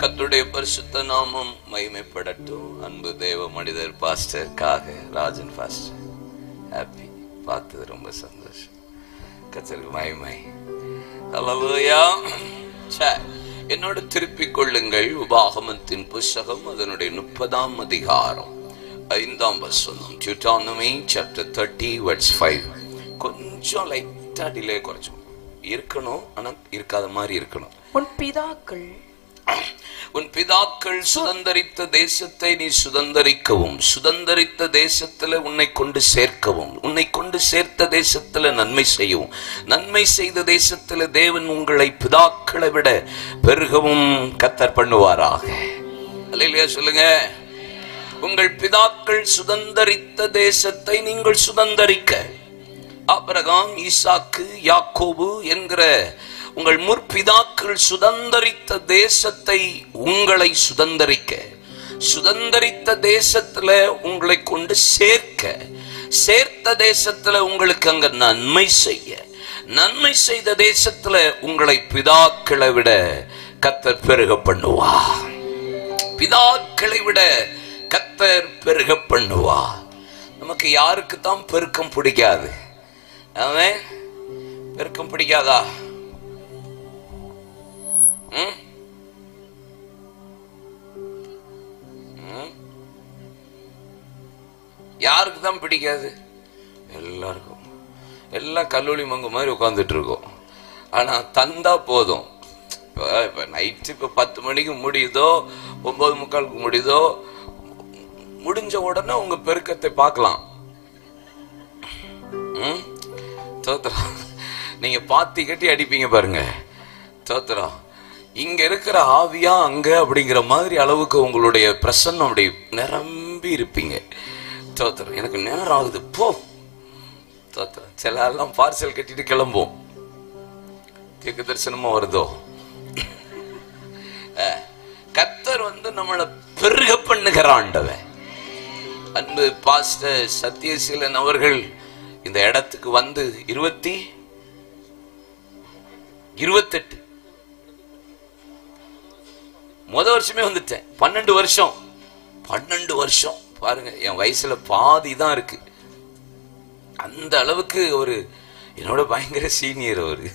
கர்த்தருடைய பரிசுத்த நாமம் மகிமைப்படட்டும். அன்பு தேவ மனிதர் பாஸ்டர் ராஜன் பாஸ்டர், ஹாப்பி, பார்த்தது ரொம்ப சந்தோஷம். கர்த்தருக்கு மகிமை. ஹல்லேலூயா. என்னோடு திருப்பிக் கொள்ளுங்கள். உபாகமத்தின் புஸ்தகம் அதனுடைய 30ஆம் அதிகாரம் 5ஆம் வசனம். Deuteronomy chapter 30 verse 5. கொஞ்சம் லைட்டா டிலே குறைச்சோம் இருக்கணும், ஆனா இருக்காத மாதிரி இருக்கணும். உன் பிதாக்கள் சுதந்தரித்த தேசத்தை நீ சுதந்தரிக்கவும், சுதந்தரித்த தேசத்துல உன்னை கொண்டு சேர்க்கவும், உன்னை கொண்டு சேர்த்த தேசத்துல நன்மை செய்யவும், நன்மை செய்த தேசத்துல தேவன் உங்களை பிதாக்களை விட பெருகவும் கர்த்தர் பண்ணுவாராக. அல்லேலூயா சொல்லுங்க. உங்கள் பிதாக்கள் சுதந்தரித்த தேசத்தை நீங்கள் சுதந்தரிக்க, ஆபிரகாம், ஈசாக்கு, யாக்கோபு என்கிற உங்கள் முற்பிதாக்கள் சுதந்தரித்த தேசத்தை உங்களை சுதந்தரிக்க, சுதந்தரித்த தேசத்துல உங்களை கொண்டு சேர்க்க, சேர்த்த தேசத்துல உங்களுக்கு அங்க நன்மை செய்ய, நன்மை செய்த தேசத்துல உங்களை பிதாக்களை விட கர்த்தர் பெருக பண்ணுவா. பிதாக்களை விட கர்த்தர் பெருக பண்ணுவா. நமக்கு யாருக்கு தான் பெருக்கம் பிடிக்காது? அவன் பெருக்கம் பிடிக்காதா? யாருக்கு தான் பிடிக்காது? எல்லாருக்கும். எல்லாம் கல்லூரி மங்கு மாதிரி உட்கார்ந்துட்டு இருக்கோம். ஆனா தந்தா போதும். இப்ப நைட்டு இப்ப 10 மணிக்கு முடியுதோ 9:45 முடியுதோ, முடிஞ்ச உடனே உங்க பெருக்கத்தை பார்க்கலாம். தோத்திரம். நீங்க பாத்தி கட்டி அடிப்பீங்க பாருங்க. தோத்திரம். இங்க இருக்கிற ஆவியா அங்க அப்படிங்கிற மாதிரி அளவுக்கு உங்களுடைய பிரசன்னம் அப்படி நிரம்பி இருப்பீங்க. தோத்திரம். எனக்கு நேரம் ஆகுது போ. தோத்திரம். சில எல்லாம் பார்சல் கட்டிட்டு கிளம்பும். தீர்க்க தரிசனமா வருதோ. கர்த்தர் நம்மளை பெருக பண்ணுகிற ஆண்டவன். அன்பு பாஸ்டர் சத்யசீலன் அவர்கள் இந்த இடத்துக்கு வந்து 28 முதல் வருஷமே வந்துட்டேன். 12 வருஷம் பாருங்க. என் வயசுல பாதி தான் இருக்கு. அந்த அளவுக்கு ஒரு என்னோட பயங்கர சீனியர் அவரு.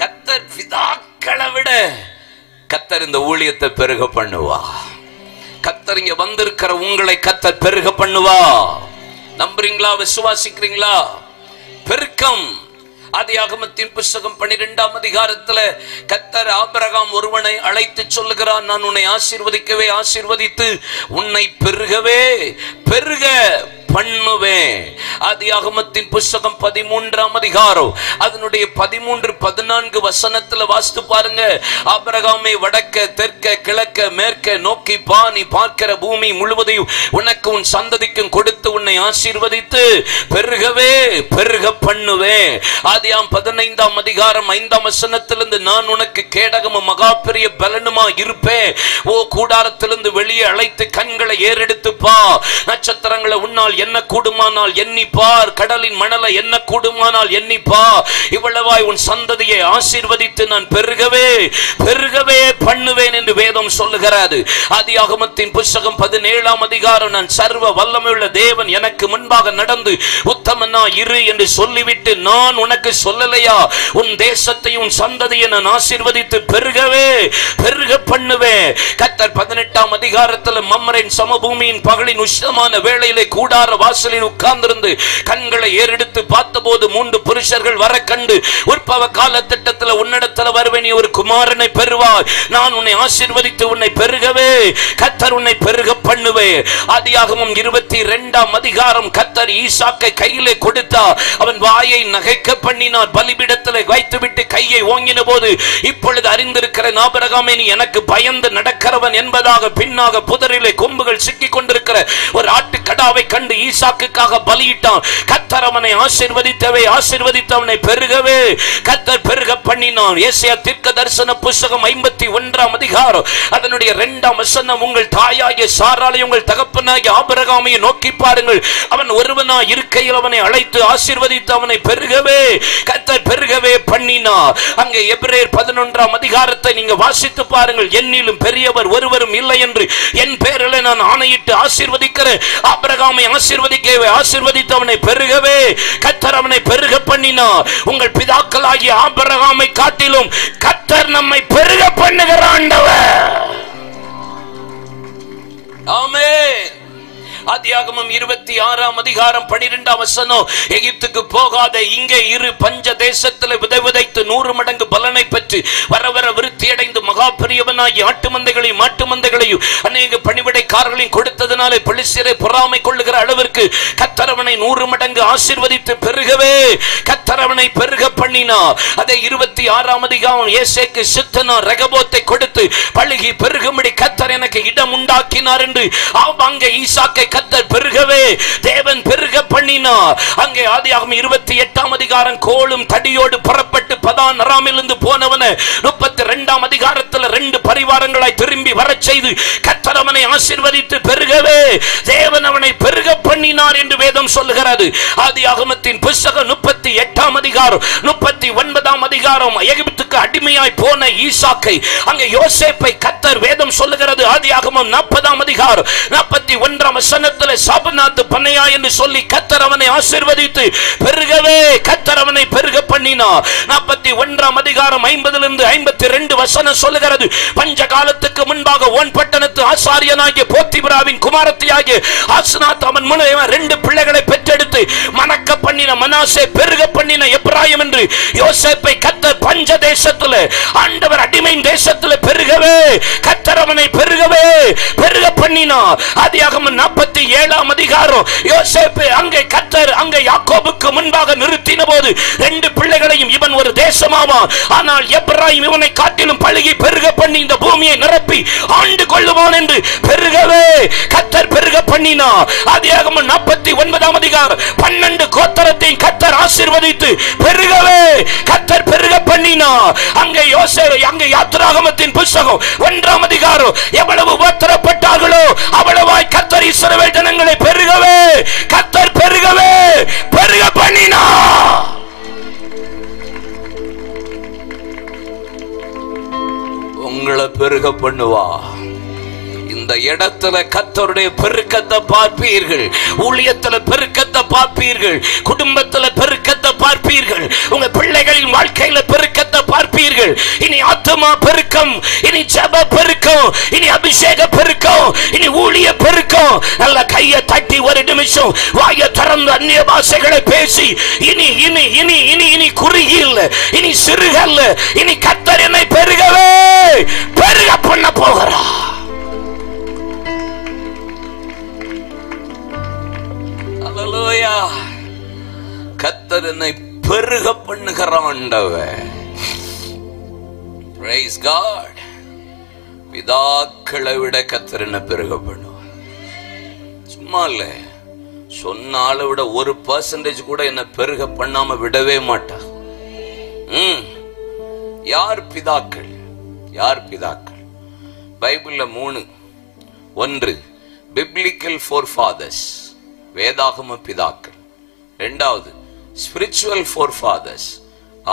கர்த்தர் பிதாக்களை விட கர்த்தர் இந்த ஊழியத்தை பெருக பண்ணுவா. கர்த்தர் இங்க வந்திருக்கிற உங்களை கர்த்தர் பெருக பண்ணுவா. நம்புறீங்களா? விசுவாசிக்கிறீங்களா? பெருக்கம். ஆதியாகமத்தின் புஸ்தகம் 12ஆம் அதிகாரத்துல கர்த்தர் ஆபிரகாம் ஒருவனை அழைத்து சொல்லுகிறான், நான் உன்னை ஆசீர்வதிக்கவே ஆசீர்வதித்து உன்னை பெருகவே பெருக பண்ணுவேன். ஆதியாகமத்தின் புஸ்தகம் 13ஆம் அதிகாரம் அதனுடைய 13-14 வசனத்துல வாசித்து பாருங்க. ஆபிரகாமே, வடக்க தெற்க கிழக்க மேற்க நோக்கி பா, நீ பார்க்கிற பூமி முழுவதையும் உனக்கு உன் சந்ததிக்கும் கொடுத்து உன்னை ஆசீர்வதித்து பெருகவே பெருக பண்ணுவேன். ஆதியாம் 15ஆம் அதிகாரம் 5ஆம் வசனத்திலிருந்து நான் உனக்கு கேடகமும் மகா பெரிய பலனுமா இருப்பேன். ஓ கூடாரத்திலிருந்து வெளியே அழைத்து கண்களை ஏறெடுத்து பா, நட்சத்திரங்களை உன்னால் என்ன கூடுமானால் எண்ணிப்பார், கடலின் மணலை என்ன கூடுமானால் எண்ணிப்பார். இவ்வளவாய் உன் சந்ததியை ஆசீர்வதித்து நான் பெருகவே பெருகவே பண்ணுவேன் என்று வேதம் சொல்லுகிறது. ஆதியாகமத்தின் புஸ்தகம் 17ஆம் அதிகாரம் நான் சர்வ வல்லமையுள்ள தேவன் எனக்கு முன்பாக நடந்து உத்தமனா இரு என்று சொல்லிவிட்டு நான் உனக்கு சொல்லலையா, உன் தேசத்தை உன் சந்ததியை நான் ஆசீர்வதித்து பெருகவே பெருக பண்ணுவேன். கர்த்தர் 18ஆம் அதிகாரத்தில் மம்ரேன் சமபூமியின் பகலின் உஷ்ணமான வேளையிலே கூடார வாசலில் உட்கார்ந்திருந்து கண்களை ஏறெடுத்து பார்த்தபோது 3 புருஷர்கள் வர கண்டு, உற்பவ கால திட்டத்தில் உன்னிடத்தில் வருவேன், நீ ஒரு குமாரனை பெறுவாய், நான் உன்னை ஆசீர்வதித்து உன்னை பெருகவே கர்த்தர் உன்னை பெருக பண்ணுவேன். ஆதியாகமம் 22ஆம் அதிகாரம் கர்த்தர் ஈசாக்கை கையிலே கொடுத்தார். அவன் வாயை நகைக்க பண்ணினார். பலிபீடத்தில் வைத்துவிட்டு கையை ஓங்கின போது, இப்பொழுது அறிந்திருக்கிற ஆபிரகாமே, நீ எனக்கு பயந்து நடக்கிறவன் என்பதாக பின்னாக புதரிலே கொம்புகள் சிக்கிக் கொண்டிருக்கிற ஒரு ஆட்டுக்கடாவை கண்டு ஈசாக்குக்காக பலியிட்டான். கர்த்தர் அவனை ஆசீர்வதித்தவனை பெருகவே கர்த்தர் பெருக பண்ணினான். ஏசாயா தீர்க்கதரிசன புத்தகம் 51ஆம் அதிகாரம் அதனுடைய 2ஆம் வசனம், உங்கள் தாயாகிய சாராளை உங்கள் தகப்பனாகிய ஆபிரகாமை நோக்கி பாருங்கள், அவன் ஒருவனா இருக்கையில் அவனை அழைத்து ஆசீர்வதித்து அவனை பெருகவே கர்த்தர் பெருகவே பண்ணினார். அங்கே எபிரேயர் 11ஆம் அதிகாரத்தை நீங்க வாசித்து பாருங்கள். என்னிலும் பெரியவர் ஒருவரும் இல்லை என்று என் பேரில் நான் ஆணையிட்டு ஆசீர்வதிக்கிறேன். ஆபிரகாமை ஆசீர்வதித்து அவனை பெருகவே கர்த்தர் அவனை பெருக பண்ணினார். உங்கள் பிதாக்களாகிய ஆபிரகாமை காட்டிலும் கர்த்தர் நம்மை பெருக பண்ணுகிற ஆண்டவர். ஆமென். ஆதியாகமம் 26ஆம் அதிகாரம் 12ஆம் வசனம், எகிப்துக்கு போகாத இங்கே இரு, பஞ்ச தேசத்தில் விதைத்து 100 மடங்கு பலனை பெற்று வர வர விருத்தி அடைந்து மகா பெரியவனாகி ஆட்டு மந்தைகளையும் அநேக பணிவிடைக்காரர்களையும் கொடுத்ததனாலே பெலிஸ்தரை பொறாமை கொள்ளுகிற அளவிற்கு கர்த்தர் அவனை 100 மடங்கு ஆசீர்வதித்து பெருகவே கர்த்தர் அவனை பெருக பண்ணினார். அதே 26ஆம் அதிகாரம், ஏசேக்கு சித்தனா ரெகபோத்தை கொடுத்து பழுகி பெருகும்படி கர்த்தர் எனக்கு இடம் உண்டாக்கினார் என்று அங்கே ஈசாக்கை கர்த்தர் பெருகவே தேவன் பெருக பண்ணினார். அங்கே ஆதியாகமம் 28ஆம் அதிகாரம், கோலும் தடியோடு புறப்பட்டு பதான் அராமிலிருந்து போனவன 32ஆம் அதிகாரத்தில் 2 பரிவாரங்களாய் திரும்பி வரச் செய்து கர்த்தர் அவனை ஆசீர்வதித்து பெருகவே தேவன் அவனை பெருக பண்ணினார் என்று வேதம் சொல்லுகிறது. ஆதியாகமத்தின் புத்தகம் 38ஆம் அதிகாரம் 39ஆம் அதிகாரம், எகிப்துக்கு அடிமையாய் போன ஈசாக்கை அங்கே யோசேப்பை கர்த்தர் வேதம் சொல்லுகிறது. ஆதியாகமம் 40ஆம் அதிகாரம் 41ஆம் வசனத்தில் சாபநாத் பண்ணையா என்று சொல்லி கர்த்தர் அவனை ஆசீர்வதித்து பெருகவே கர்த்தர் அவனை பெருக பண்ணினார். 41ஆம் அதிகாரம் 50லிருந்து 52 வசனம் சொல்லுகிறது. பஞ்ச காலத்துக்கு முன்பாக ஓன் பட்டணத்து ஆசாரியனாகிய போத்திபிராவின் குமாரத்தியாகிய ஆஸ்நாத் அவன் மூலம் 2 பிள்ளைகளை பெற்றெடுத்து மணக்க பண்ணின மனாசே பெருக பண்ணின எப்ராயிம் என்று யோசேப்பை கர்த்தர் பஞ்ச தேசத்தில் ஆண்டவர் அடிமை தேசத்தில் பெருகவே கர்த்தர் அவனை பெருகவே பெருக பண்ணினார். ஆதியாகமம் 47ஆம் அதிகாரம், யோசேப்பு அங்கே கர்த்தர் அங்கே யாக்கோபுக்கு முன்பாக நிறுத்தின போது 2 பிள்ளைகளையும் இவன் ஒரு தேசமாவான், ஆனால் எப்ராயிம் இவனை காட்டிலும் பழுகி பெருக பண்ணி இந்த பூமியை நிரப்பி ஆண்டு கொள்ளுவான் என்று பெருகவே கர்த்தர் பெருக பண்ணினார். ஆதியாகமம் 49ஆம் அதிகாரம் 12 கோத்திரத்தையும் கர்த்தர் ஆசீர்வதித்து பெருகவே கர்த்தர் பெருக பண்ணினார். அங்கே அங்கே யாத்திராகமத்தின் புத்தகம் 1ஆம் அதிகாரம், எவ்வளவு உபத்திரப்பட்டார்களோ அவ்வளவாய் கர்த்தர் இஸ்ரவேல் ஜனங்களை பெருகவே கர்த்தர் பெருகவே பெருக பண்ணினார். உங்களை பெருக பண்ணுவா. இந்த இடத்துல கர்த்தருடைய பெருக்கத்தை பார்ப்பீர்கள், ஊழியத்துல பெருக்கத்தை பார்ப்பீர்கள், குடும்பத்துல பெருக்கத்தை பார்ப்பீர்கள், உங்க பிள்ளைகளின் வாழ்க்கையில பெருக்கத்தை பார்ப்பீர்கள். இனி ஆத்துமா பெருக்கம், இனி ஜெப பெருக்கம், இனி அபிஷேக பெருக்கம், இனி ஊழிய பெருக்கம். நல்ல கையை தட்டி ஒரு நிமிஷம் வாயை திறந்து அந்நிய பாஷைகளை பேசி இனி இனி இனி இனி இனி குறுகில், இனி சிறுகல்ல, இனி கர்த்தர் என்னை பெருகவே பெருக பண்ண போகிறார். கர்த்தர் என்னை பெருக பண்ணுகிற ஆண்டவர். Praise God. பிதாக்களை விட கர்த்தர் என்ன பெருக பண்ணுவார். சும்மா இல்ல, சொன்ன ஆளை விட 1% கூட என்ன பெருக பண்ணாம விடவே மாட்டார். யார் பிதாக்கள்? யார் பிதாக்கள்? பைபிள்ல 3. பிப்ளிக்கல் forefathers, வேதாகம பிதாக்கள். 2வது ஸ்பிரிச்சுவல் forefathers,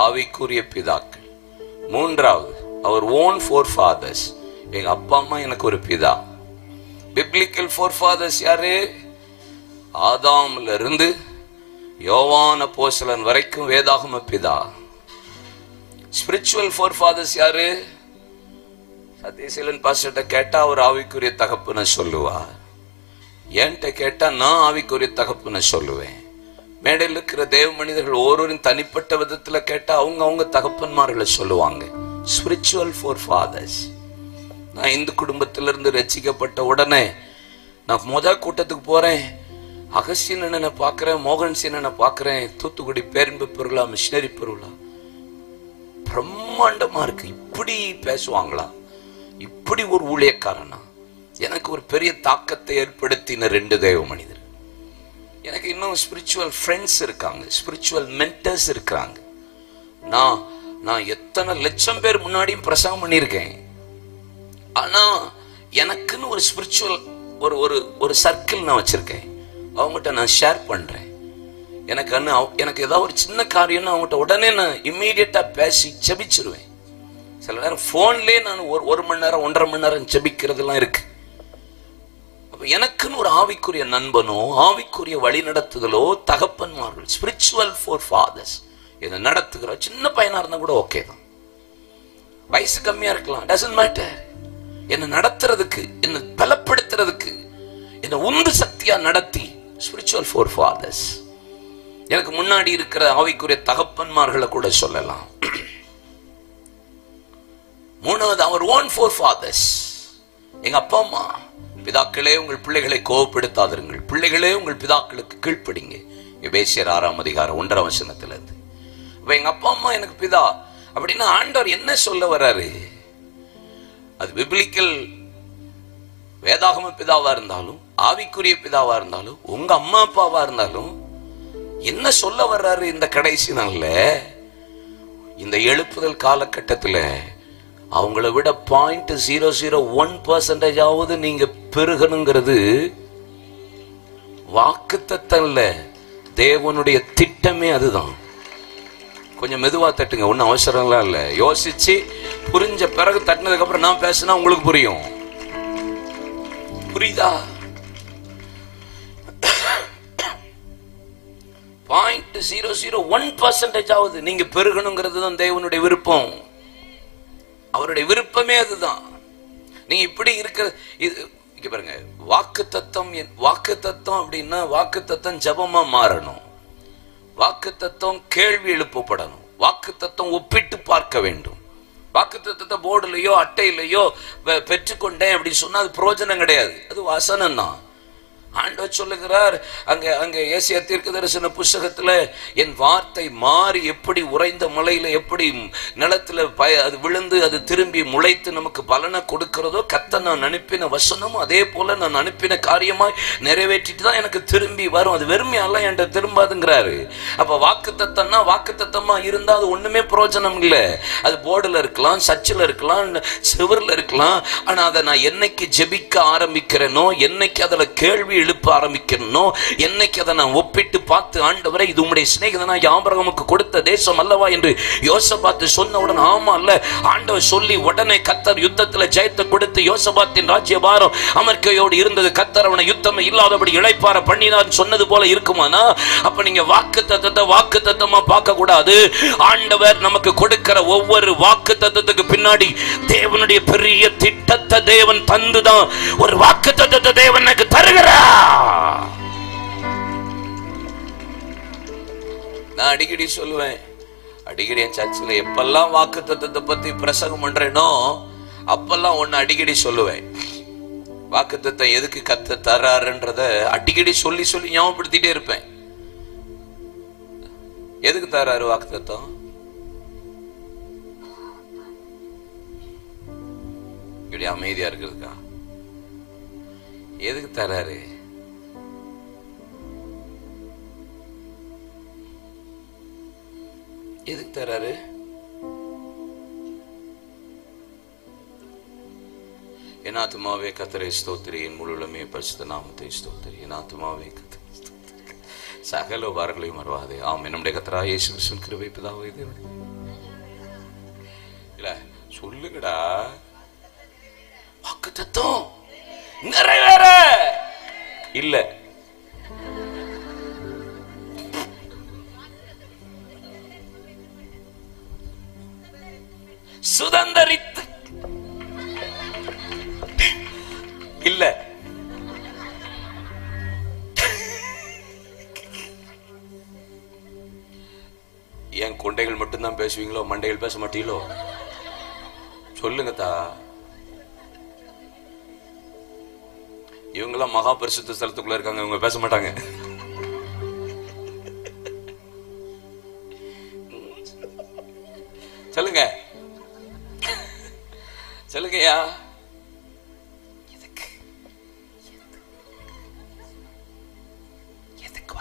ஆவிக்குரிய பிதாக்கள். 3வது அவர் ஓன் forefathers, எங்க அப்பா அம்மா எனக்கு ஒரு பிதா. பிப்ளிக்கல் forefathers யாரு? ஆதாம்ல இருந்து யோவான் அப்போஸ்தலன் வரைக்கும் வேதாகம பிதா. ஸ்பிரிச்சுவல் forefathers யாரு? சதீசீலன் பாஸ்டர்ட்ட கேட்டா அவர் ஆவிக்குரிய தகப்புன்னு சொல்லுவார். என்கிட்ட கேட்டா நான் ஆவிக்குரிய தகப்புன்னு சொல்லுவேன். மேடையில் இருக்கிற தேவ மனிதர்கள் ஒவ்வொருவரின் தனிப்பட்ட விதத்துல கேட்டா அவங்க தகப்பன்மார்களை சொல்லுவாங்க. Spiritual forefathers. நான் இந்து குடும்பத்திலிருந்து ரட்சிக்கப்பட்ட உடனே நான் கூட்டத்துக்கு போறேன். அகஸ்டின் அண்ணனை பார்க்கிறேன், மோகன் சின்னனை பார்க்கிறேன். தூத்துக்குடி பேரன்பு பெருளா, மிஷினரி பெருளா, பிரம்மாண்டமா இருக்கு. இப்படி பேசுவாங்களா? இப்படி ஒரு ஊழியக்காரனா? எனக்கு ஒரு பெரிய தாக்கத்தை ஏற்படுத்தின 2 தேவ மனிதர். எனக்கு இன்னும் ஸ்பிரிச்சுவல் ஃப்ரெண்ட்ஸ் இருக்காங்க, ஸ்பிரிச்சுவல் மென்டர்ஸ் இருக்காங்க. நான் எத்தனை லட்சம் பேர் முன்னாடியும் பிரசங்கம் பண்ணியிருக்கேன். ஆனா எனக்குன்னு ஒரு ஸ்பிரிச்சுவல் ஒரு சர்க்கிள் நான் வச்சிருக்கேன். அவங்ககிட்ட நான் ஷேர் பண்றேன். எனக்கு ஏதாவது ஒரு சின்ன காரியம்னு அவங்ககிட்ட உடனே நான் இம்மீடியட்டா பேசி ஜெபிச்சிருவேன். சில நேரம் போன்லயே நான் ஒரு மணி நேரம் 1.5 மணி நேரம் ஜெபிக்கிறதுலாம் இருக்கு. அப்ப எனக்குன்னு ஒரு ஆவிக்குரிய நண்பனோ ஆவிக்குரிய வழி நடத்துதலோ தகப்பன்மார்கள், ஸ்பிரிச்சுவல் ஃபார் ஃபாதர்ஸ், இதை நடத்துகிற சின்ன பையனா இருந்தா கூட ஓகே தான், வயசு கம்மியா இருக்கலாம், டசன்ட் மேட்டர். என்னை நடத்துறதுக்கு, என்னை பலப்படுத்துறதுக்கு, என்னை உந்து சக்தியா நடத்தி ஸ்பிரிச்சுவல் ஃபார் ஃபாதர்ஸ். எனக்கு முன்னாடி இருக்கிற ஆவிக்குரிய தகப்பன்மார்களை கூட சொல்லலாம். மூணாவது, அவர் ஓன் ஃபார் ஃபாதர்ஸ். எங்க அப்பா அம்மா, பிதாக்களே உங்கள் பிள்ளைகளை கோபப்படுத்தாதிருங்கள், பிள்ளைகளே உங்கள் பிதாக்களுக்கு கீழ்ப்படிங்க. எபேசியர் 6ஆம் அதிகாரம் 1ஆம் வசனத்துல இருந்து. அப்ப எங்க அப்பா அம்மா எனக்கு பிதா அப்படின்னா ஆண்டவர் என்ன சொல்ல வர்றாரு? அது பிப்ளிக்கல் வேதாகம பிதாவா இருந்தாலும் ஆவிக்குரிய பிதாவா இருந்தாலும் உங்க அம்மா அப்பாவா இருந்தாலும் என்ன சொல்ல வர்றாரு? இந்த கடைசி நாள்ல, இந்த எழுப்புதல் காலகட்டத்துல அவங்கள விட 0.001% நீங்க பெருகணுங்கிறது வாக்குத்தத்தம் இல்ல, தேவனுடைய திட்டமே அதுதான். கொஞ்சம் மெதுவா தட்டுங்க, ஒன்னும் அவசரம்லாம் இல்ல. யோசிச்சு புரிஞ்ச பிறகு தட்டினதுக்கு அப்புறம் நான் பேசினா உங்களுக்கு புரியும். புரியுதா? 0.001% நீங்க பெருகணுங்கிறது தான் தேவனுடைய விருப்பம். அவருடைய விருப்பமே அதுதான். நீங்க இப்படி இருக்கிற இங்க பாருங்க, வாக்குத்தத்தம் அப்படின்னா வாக்குத்தத்தம் ஜெபமா மாறணும், வாக்குத்தத்தம் கேள்வி எழுப்பப்படணும், வாக்குத்தத்தம் ஒப்பிட்டு பார்க்க வேண்டும். வாக்குத்தத்தத்தை போர்டுலயோ அட்டையிலையோ பெற்றுக்கொண்டேன் அப்படின்னு சொன்னா அது பிரயோஜனம் கிடையாது, அது வசனம் தான். ஆண்டவர் சொல்லுகிறார் அங்க ஏசியா தீர்க்கதரிசன புஸ்தகத்துல, என் வார்த்தை மாறி எப்படி உறைந்த மலையில எப்படி நிலத்துல அது விழுந்து அது திரும்பி முளைத்து நமக்கு பலனை கொடுக்கிறதோ, கர்த்தர் நான் அனுப்பின வசனமும் அதே போல நான் அனுப்பின காரியமாய் நிறைவேற்றிட்டு தான் எனக்கு திரும்பி வரும், அது வெறுமையெல்லாம் என்கிட்ட திரும்பாதுங்கிறாரு. அப்ப வாக்குத்தத்தம்னா வாக்குத்தத்தமா இருந்தா அது ஒண்ணுமே பிரயோஜனம் இல்லை. அது போர்டுல இருக்கலாம், சர்ச்சில் இருக்கலாம், சிவர்ல இருக்கலாம். ஆனா அதை நான் என்னைக்கு ஜெபிக்க ஆரம்பிக்கிறேனோ, என்னைக்கு அதுல கேள்வி எழுப்ப ஆரம்பிக்கணும், என்னைக்கு அதை நான் ஒப்பிட்டு பார்த்து, ஆண்டவரே இது உம்முடைய சிநேகிதனாகிய ஆபிரகாமுக்கு கொடுத்த தேசம் அல்லவா என்று யோசபாத்து சொன்னவுடன், ஆமா அல்ல ஆண்டவர் சொல்லி உடனே கர்த்தர் யுத்தத்துல ஜெயத்தை கொடுத்து யோசபாத்தின் ராஜ்யபாரம் அமெரிக்கையோடு இருந்தது. கர்த்தர் அவனை யுத்தமே இல்லாதபடி இளைப்பாற பண்ணினார் சொன்னது போல இருக்குமானா, அப்ப நீங்க வாக்குத்தத்தமா பார்க்க கூடாது. ஆண்டவர் நமக்கு கொடுக்கிற ஒவ்வொரு வாக்குத்தத்தத்துக்கு பின்னாடி தேவனுடைய பெரிய திட்டத்தை தேவன் தந்துதான் ஒரு வாக்குத்தத்தத்தை தேவன் எனக்கு தருகிறார். நான் அடிக்கடி சொல்லுவேன், அடிக்கடி என் சர்ச்சில் எப்பெல்லாம் வாக்குத்தத்தத்தை பத்தி பிரசங்கம் பண்றேனோ அப்பெல்லாம் ஒன்னு அடிக்கடி சொல்லுவேன், வாக்குத்தத்தம் எதுக்கு கர்த்தர் தர்றாருன்றத அடிக்கடி சொல்லி ஞாபகப்படுத்திட்டே இருப்பேன். எதுக்கு தர்றாரு வாக்குத்தத்தம்? இப்படி அமைதியா இருக்குதுக்கா? எதுக்கு தர்றாரு? எதுக்கு தர்றாரு? என் ஆத்துமாவே கர்த்தரை ஸ்தோத்திரி, என் முழுமே பரிசுத்த நாமத்தை ஸ்தோத்திரி. என் ஆத்துமாவே கர்த்தரை ஸ்தோத்திரி, சகல உபகாரங்களையும் மறவாதே. ஆம், நம்முடைய கர்த்தராகிய இயேசு கிறிஸ்துவின் கிருபை பிதாவே இல்ல சொல்லுங்கடா, வாக்குத்தத்தம் நிறைவேற இல்ல. சுதந்தரித்து இல்ல. ஏன் கொண்டைகள் மட்டும்தான் பேசுவீங்களோ, மண்டைகள் பேச மாட்டீங்களோ? சொல்லுங்க தா. இவங்கெல்லாம் மகா பரிசுத்த ஸ்தலத்துக்குள்ள இருக்காங்க, இவங்க பேச மாட்டாங்க. சொல்லுங்க சொல்லுங்கயா. எதுக்கு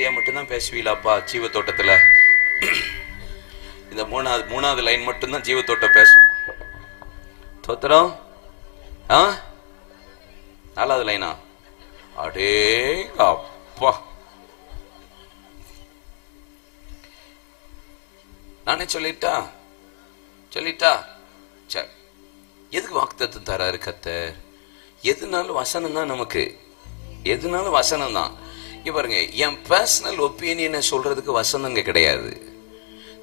ஏரியா மட்டும்தான் பேசுவீங்களாப்பா ஜீவ தோட்டத்துல? இந்த மூணாவது லைன் மட்டும்தான் ஜீவ தோட்டம் பேசுமா? தோத்திரம். 4வது லைனா? அடே அப்பா, நானே சொல்லிட்டா. சரி, எதுக்கு வாக்குத்தத்தம் தராரு கர்த்தர்? எதுனாலும் வசனம் தான் நமக்கு, எதுனாலும் வசனம் தான். இங்க பாருங்க, என் பர்சனல் ஒப்பீனியனை சொல்றதுக்கு வசனங்க கிடையாது.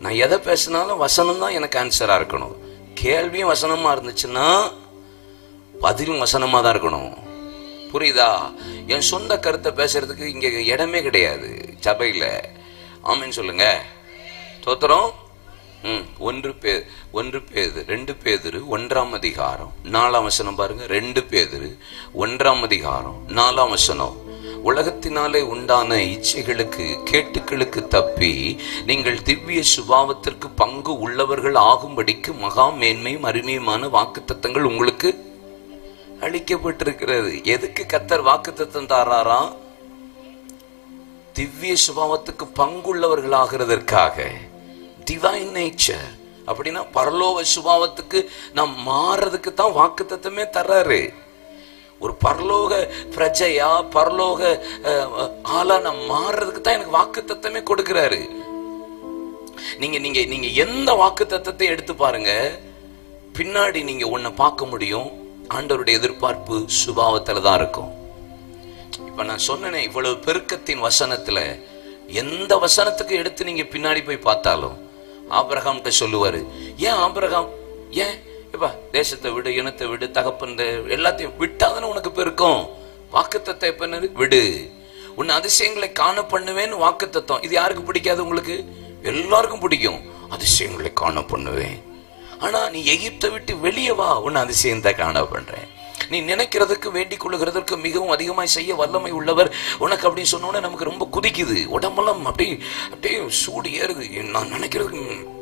நான் எதை பேசினாலும் வசனம் தான் எனக்கு ஆன்சரா இருக்கணும். கேள்வியும் வசனமா இருந்துச்சுன்னா பதிலும் வசனமா தான் இருக்கணும். புரியுதா? என் சொந்த கருத்தை பேசுறதுக்கு இங்க இடமே கிடையாது சபையில. ஆமீன் சொல்லுங்க. தோத்திரம். 1 பேதுரு 2 பேதுரு 1ஆம் அதிகாரம் 4ஆம் வசனம் பாருங்க. 2 பேதுரு 1ஆம் அதிகாரம் 4ஆம் வசனம். உலகத்தினாலே உண்டான இச்சைகளுக்கு கேட்டுக்களுக்கு தப்பி நீங்கள் திவ்ய சுபாவத்திற்கு பங்கு உள்ளவர்கள் ஆகும்படிக்கு மகா மேன்மையும் அருமையுமான வாக்குத்தத்தங்கள் உங்களுக்கு அளிக்கப்பட்டிருக்கிறது. எதுக்கு கர்த்தர் வாக்குத்தத்தம் தாராரா? திவ்ய சுபாவத்துக்கு பங்குள்ளவர்கள் ஆகிறதற்காக. டிவைன் நேச்சர் அப்படின்னா பரலோக சுபாவத்துக்கு நாம் மாறதுக்கு தான் வாக்குத்தத்தமே தர்றாரு. ஒரு பரலோக பிரஜையா, பரலோக ஆளா நாம் மாறுறதுக்கு தான் எனக்கு வாக்குத்தத்தமே கொடுக்கிறாரு. நீங்க எந்த வாக்குத்தத்தத்தை எடுத்து பாருங்க, பின்னாடி நீங்க ஒன்ன பார்க்க முடியும். ஆண்டவருடைய எதிர்பார்ப்பு சுபாவத்துல தான் இருக்கும். இப்ப நான் சொன்னேனே, இவ்வளவு பெருக்கத்தின் வசனத்துல எந்த வசனத்துக்கு எடுத்து நீங்க பின்னாடி போய் பார்த்தாலும் ஆபிரகாம் சொல்லுவாரு. ஏன் ஆபிரகாம், ஏன் இப்ப தேசத்தை விடு, இனத்தை விடு, தகப்பன் எல்லாத்தையும் விட்டாதானே உனக்கு பெருக்கும். வாக்குத்தத்தம் எப்ப விடு, உன்னை அதிசயங்களை காண பண்ணுவேன்னு வாக்குத்தத்தம். இது யாருக்கு பிடிக்காது? உங்களுக்கு எல்லாருக்கும் பிடிக்கும். அதிசயங்களை காண பண்ணுவேன். ஆனா நீ எகிப்தை விட்டு வெளியே வா, உன்னை அதிசயத்தை காண பண்றேன். நீ நினைக்கிறதுக்கு வேண்டிக் கொள்ளுகிறதற்கு மிகவும் அதிகமாய் செய்ய வல்லமை உள்ளவர் உனக்கு அப்படின்னு சொன்னோன்னே நமக்கு ரொம்ப குதிக்குது, உடம்பெல்லாம் அப்படியே சூடு ஏறுது. நான் நினைக்கிறதுக்கு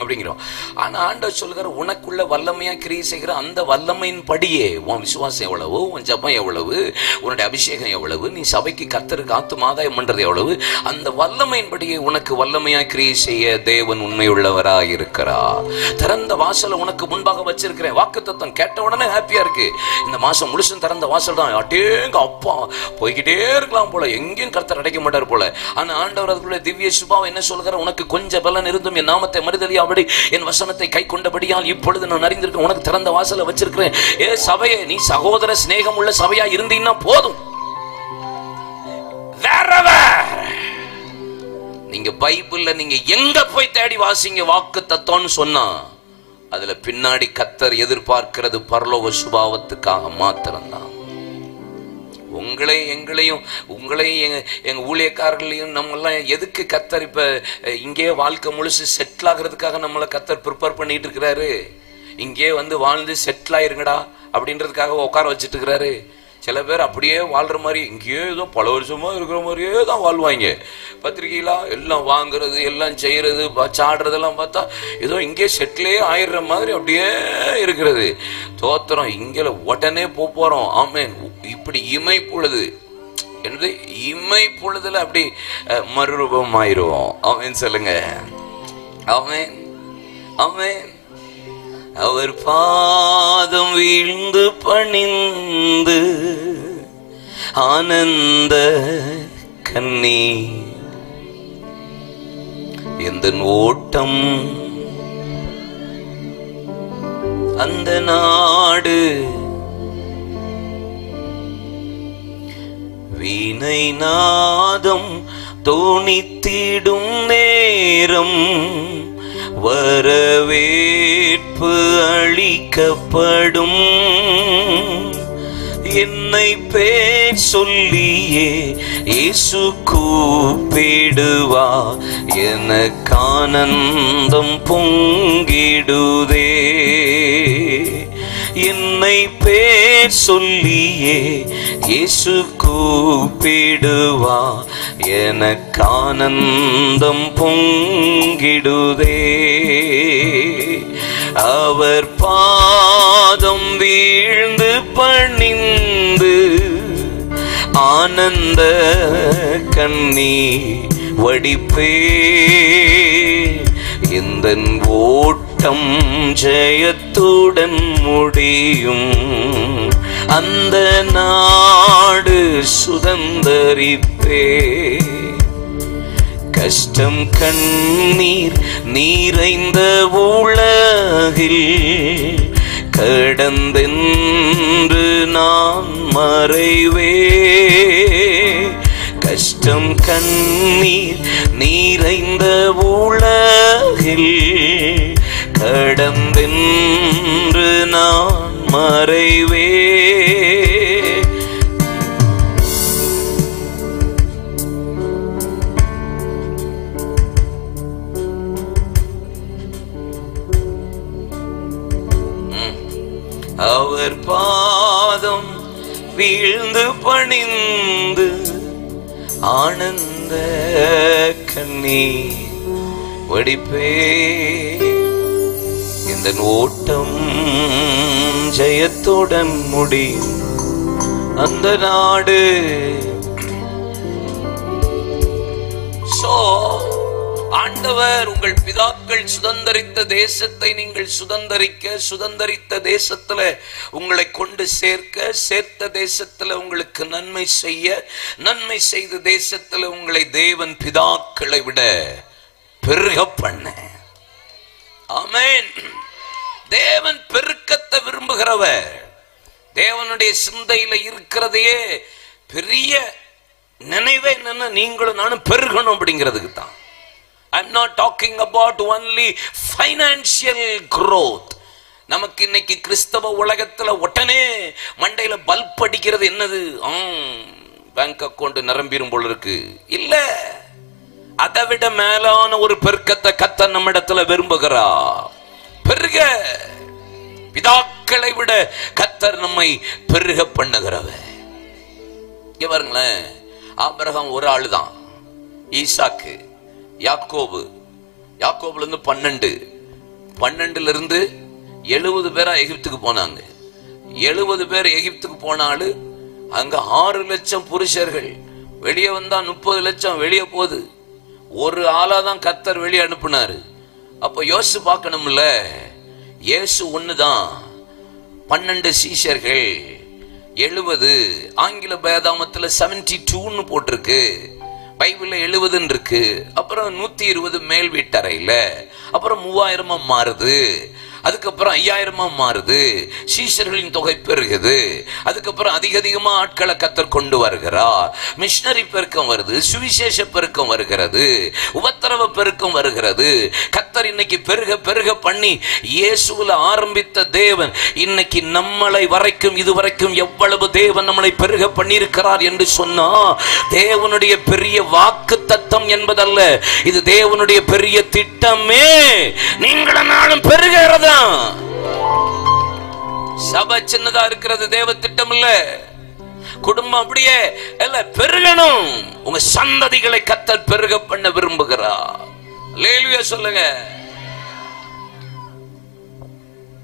அப்படிங்கிறோம். ஆனா ஆண்டவர் சொல்கிற உனக்குள்ள வல்லமையா கிரியை செய்கிற அந்த வல்லமையின் படியே உன் விசுவாசம் எவ்வளவு, உன் ஜபம் எவ்வளவு, உன்னுடைய அபிஷேகம் எவ்வளவு, நீ சபைக்கு கர்த்தருக்கு ஆத்தும ஆதாயம் பண்றது எவ்வளவு, அந்த வல்லமையின் படியே உனக்கு வல்லமையா கிரியை செய்ய தேவன் உண்மையுள்ளவராய் இருக்கிறார். திறந்த வாசலை உனக்கு முன்பாக வச்சிருக்கிறேன். வாக்குத்தத்தம் கேட்ட உடனே ஹாப்பியா இருக்கு. இந்த மாசம் முழுசும் திறந்த வாசல் தான். அட்டேங்க அப்பா, போய்கிட்டே இருக்கலாம் போல, எங்கேயும் கர்த்தர் அடைக்க மாட்டார் போல. ஆனா ஆண்டவர் அதுக்குள்ள திவ்ய சுபாவம் என்ன சொல்கிற, உனக்கு கொஞ்சம் பலன் இருந்தும் என் நாமத்தை மறுதலியாபடி என் வசனத்தை கை கொண்டபடியால் இப்பொழுது நான் அறிந்திருக்கேன், உனக்கு திறந்த வாசலை வச்சிருக்கிறேன். ஏ சபையே, நீ சகோதர சிநேகம் உள்ள சபையா இருந்தீங்கன்னா போதும். நீங்க பைபிள்ல நீங்க எங்க போய் தேடி வாசிங்க வாக்குத்தத்தம்னு சொன்னா அதுல பின்னாடி கர்த்தர் எதிர்பார்க்கிறது பரலோக சுபாவத்துக்காக மாத்திரம்தான். உங்களையும் எங்க ஊழியக்காரர்களையும் நம்மெல்லாம் எதுக்கு கர்த்தர் இப்ப இங்கே வாழ்க்கை முழுசு செட்டில் ஆகிறதுக்காக நம்மளை கர்த்தர் ப்ரிப்பேர் பண்ணிட்டு இருக்கிறாரு. இங்கே வந்து வாழ்ந்து செட்டில் ஆயிருங்கடா அப்படின்றதுக்காக உட்கார வச்சுட்டு இருக்கிறாரு. சில பேர் அப்படியே வாழ்ற மாதிரி இங்கேயே ஏதோ பல வருஷமா இருக்கிற மாதிரியே தான் வாழ்வாங்க. பத்திரிகையில எல்லாம் வாங்குறது, எல்லாம் செய்யறது, சாடுறதெல்லாம் பார்த்தா ஏதோ இங்கே செட்டிலே ஆயிடுற மாதிரி அப்படியே இருக்கிறது. தோத்திரம், இங்கே உடனே போறோம். ஆமேன். இப்படி இமை பொழுது என்று இமை பொழுதுல அப்படி மறுரூபம் ஆயிடுவோம். ஆமேன் சொல்லுங்க. ஆமேன், ஆமேன். அவர் பாதம் வீழ்ந்து பணிந்து ஆனந்த கண்ணி எந்த ஓட்டம் அந்த நாடு வீணை நாதம் தோணித்திடும் நேரம் வரவேற்பு அளிக்கப்படும். என்னை பேர் சொல்லியே இயேசு கூப்பிடுவா, எனக்கு ஆனந்தம் பொங்கிடுதே. என்னை பேர் சொல்லியே இயேசு கூப்பிடுவா, எனக்கு ஆனந்தம் பொங்கிடுதே. அவர் பாதம் வீழ்ந்து பணிந்து ஆனந்த கண்ணீர் வடிப்பே, எந்தன் ஓட்டம் ஜெயத்துடன் முடியும், அந்த நாடு சுதந்தரிப்பே. கஷ்டம் கண்ணீர் நிறைந்த உலகில் கடந்தென்று நான் மறைவே, கஷ்டம் கண்ணீர் நிறைந்த உலகில் கடந்தென்று நான் மறைவே. அவர் பாதம் வீழ்ந்து பணிந்து ஆனந்த கண்ணீர் வடிப்பே, இந்த ஓட்டம் ஜெயத்துடன் முடியும், அந்த நாடு. ஆண்டவர் உங்கள் பிதாக்கள் சுதந்தரித்த தேசத்தை நீங்கள் சுதந்தரித்த தேசத்துல உங்களை கொண்டு சேர்த்த தேசத்துல உங்களுக்கு நன்மை செய்த தேசத்துல உங்களை தேவன் பிதாக்களை விட பெருக பண்ண. ஆமென். தேவன் பெருக்கத்தை விரும்புகிறவர். தேவனுடைய சிந்தையில இருக்கிறதையே பெரிய நினைவே என்னன்னா நீங்களும் நானும் பெருகணும் அப்படிங்கிறதுக்கு தான். I'm not talking about only financial growth. நமக்கு இன்னைக்கு கிறிஸ்தவ உலகத்துல உடனே மண்டையில பல்ப் அடிக்கிறது என்னது? பேங்க் அக்கவுண்ட் நிரம்பிரும் போல இருக்கு. இல்ல, அதை விட மேலான ஒரு பெருக்கத்தை கர்த்தர் நம்மிடத்துல விரும்புகிறார். பெருக, பிதாக்களை விட கர்த்தர் நம்மை பெருக பண்ணுகிறவர். இவருங்களேன், ஆபிரகாம் ஒரு ஆளு தான். ஈசாக்கு, யாக்கோபுல இருந்து 12 இருந்து 70 பேரா எகிப்துக்கு போனாங்க. 70 பேர் எகிப்துக்கு போனாலும் அங்க 6 லட்சம் புருஷர்கள், வெளியே வந்தா 30 லட்சம் வெளியே போகுது. ஒரு ஆளாதான் கர்த்தர் வெளியே அனுப்புனாரு. அப்ப யோசிச்சு பார்க்கணும்ல, இயேசு ஒண்ணுதான், 12 சீஷர்கள், 70. ஆங்கில வேதாகமத்துல 72ன்னு போட்டிருக்கு, பைபிள்ல 70 இருக்கு. அப்புறம் 120 மேல் வீட்டறையில, அப்புறம் 3000 மாறுது, அதுக்கப்புறம் 5000 மாறுது. சீஷர்களின் தொகை பெருகுது. அதுக்கப்புறம் அதிகமா ஆட்களை கர்த்தர் கொண்டு வருகிறார். மிஷனரி பெருக்கம் வருது, சுவிசேஷ பெருக்கம் வருகிறது, உபத்திரவ பெருக்கம் வருகிறது. கர்த்தர் இன்னைக்கு பெருக பண்ணி இயேசுவில் ஆரம்பித்த தேவன் இன்னைக்கு நம்மளை வரைக்கும் இதுவரைக்கும் எவ்வளவு தேவன் நம்மளை பெருக பண்ணியிருக்கிறார் என்று சொன்னா, தேவனுடைய பெரிய வாக்கு தத்தம் என்பதல்ல, இது தேவனுடைய பெரிய திட்டமே. நீங்களும் நானும் பெருகிறதா. சபை சின்னதா இருக்கிறது தேவ திட்டம் இல்ல. குடும்பம் அப்படியே இல்ல, பெருகணும். உங்க சந்ததிகளை கர்த்தர் பெருக பண்ண விரும்புகிறார். அல்லேலூயா சொல்லுங்க.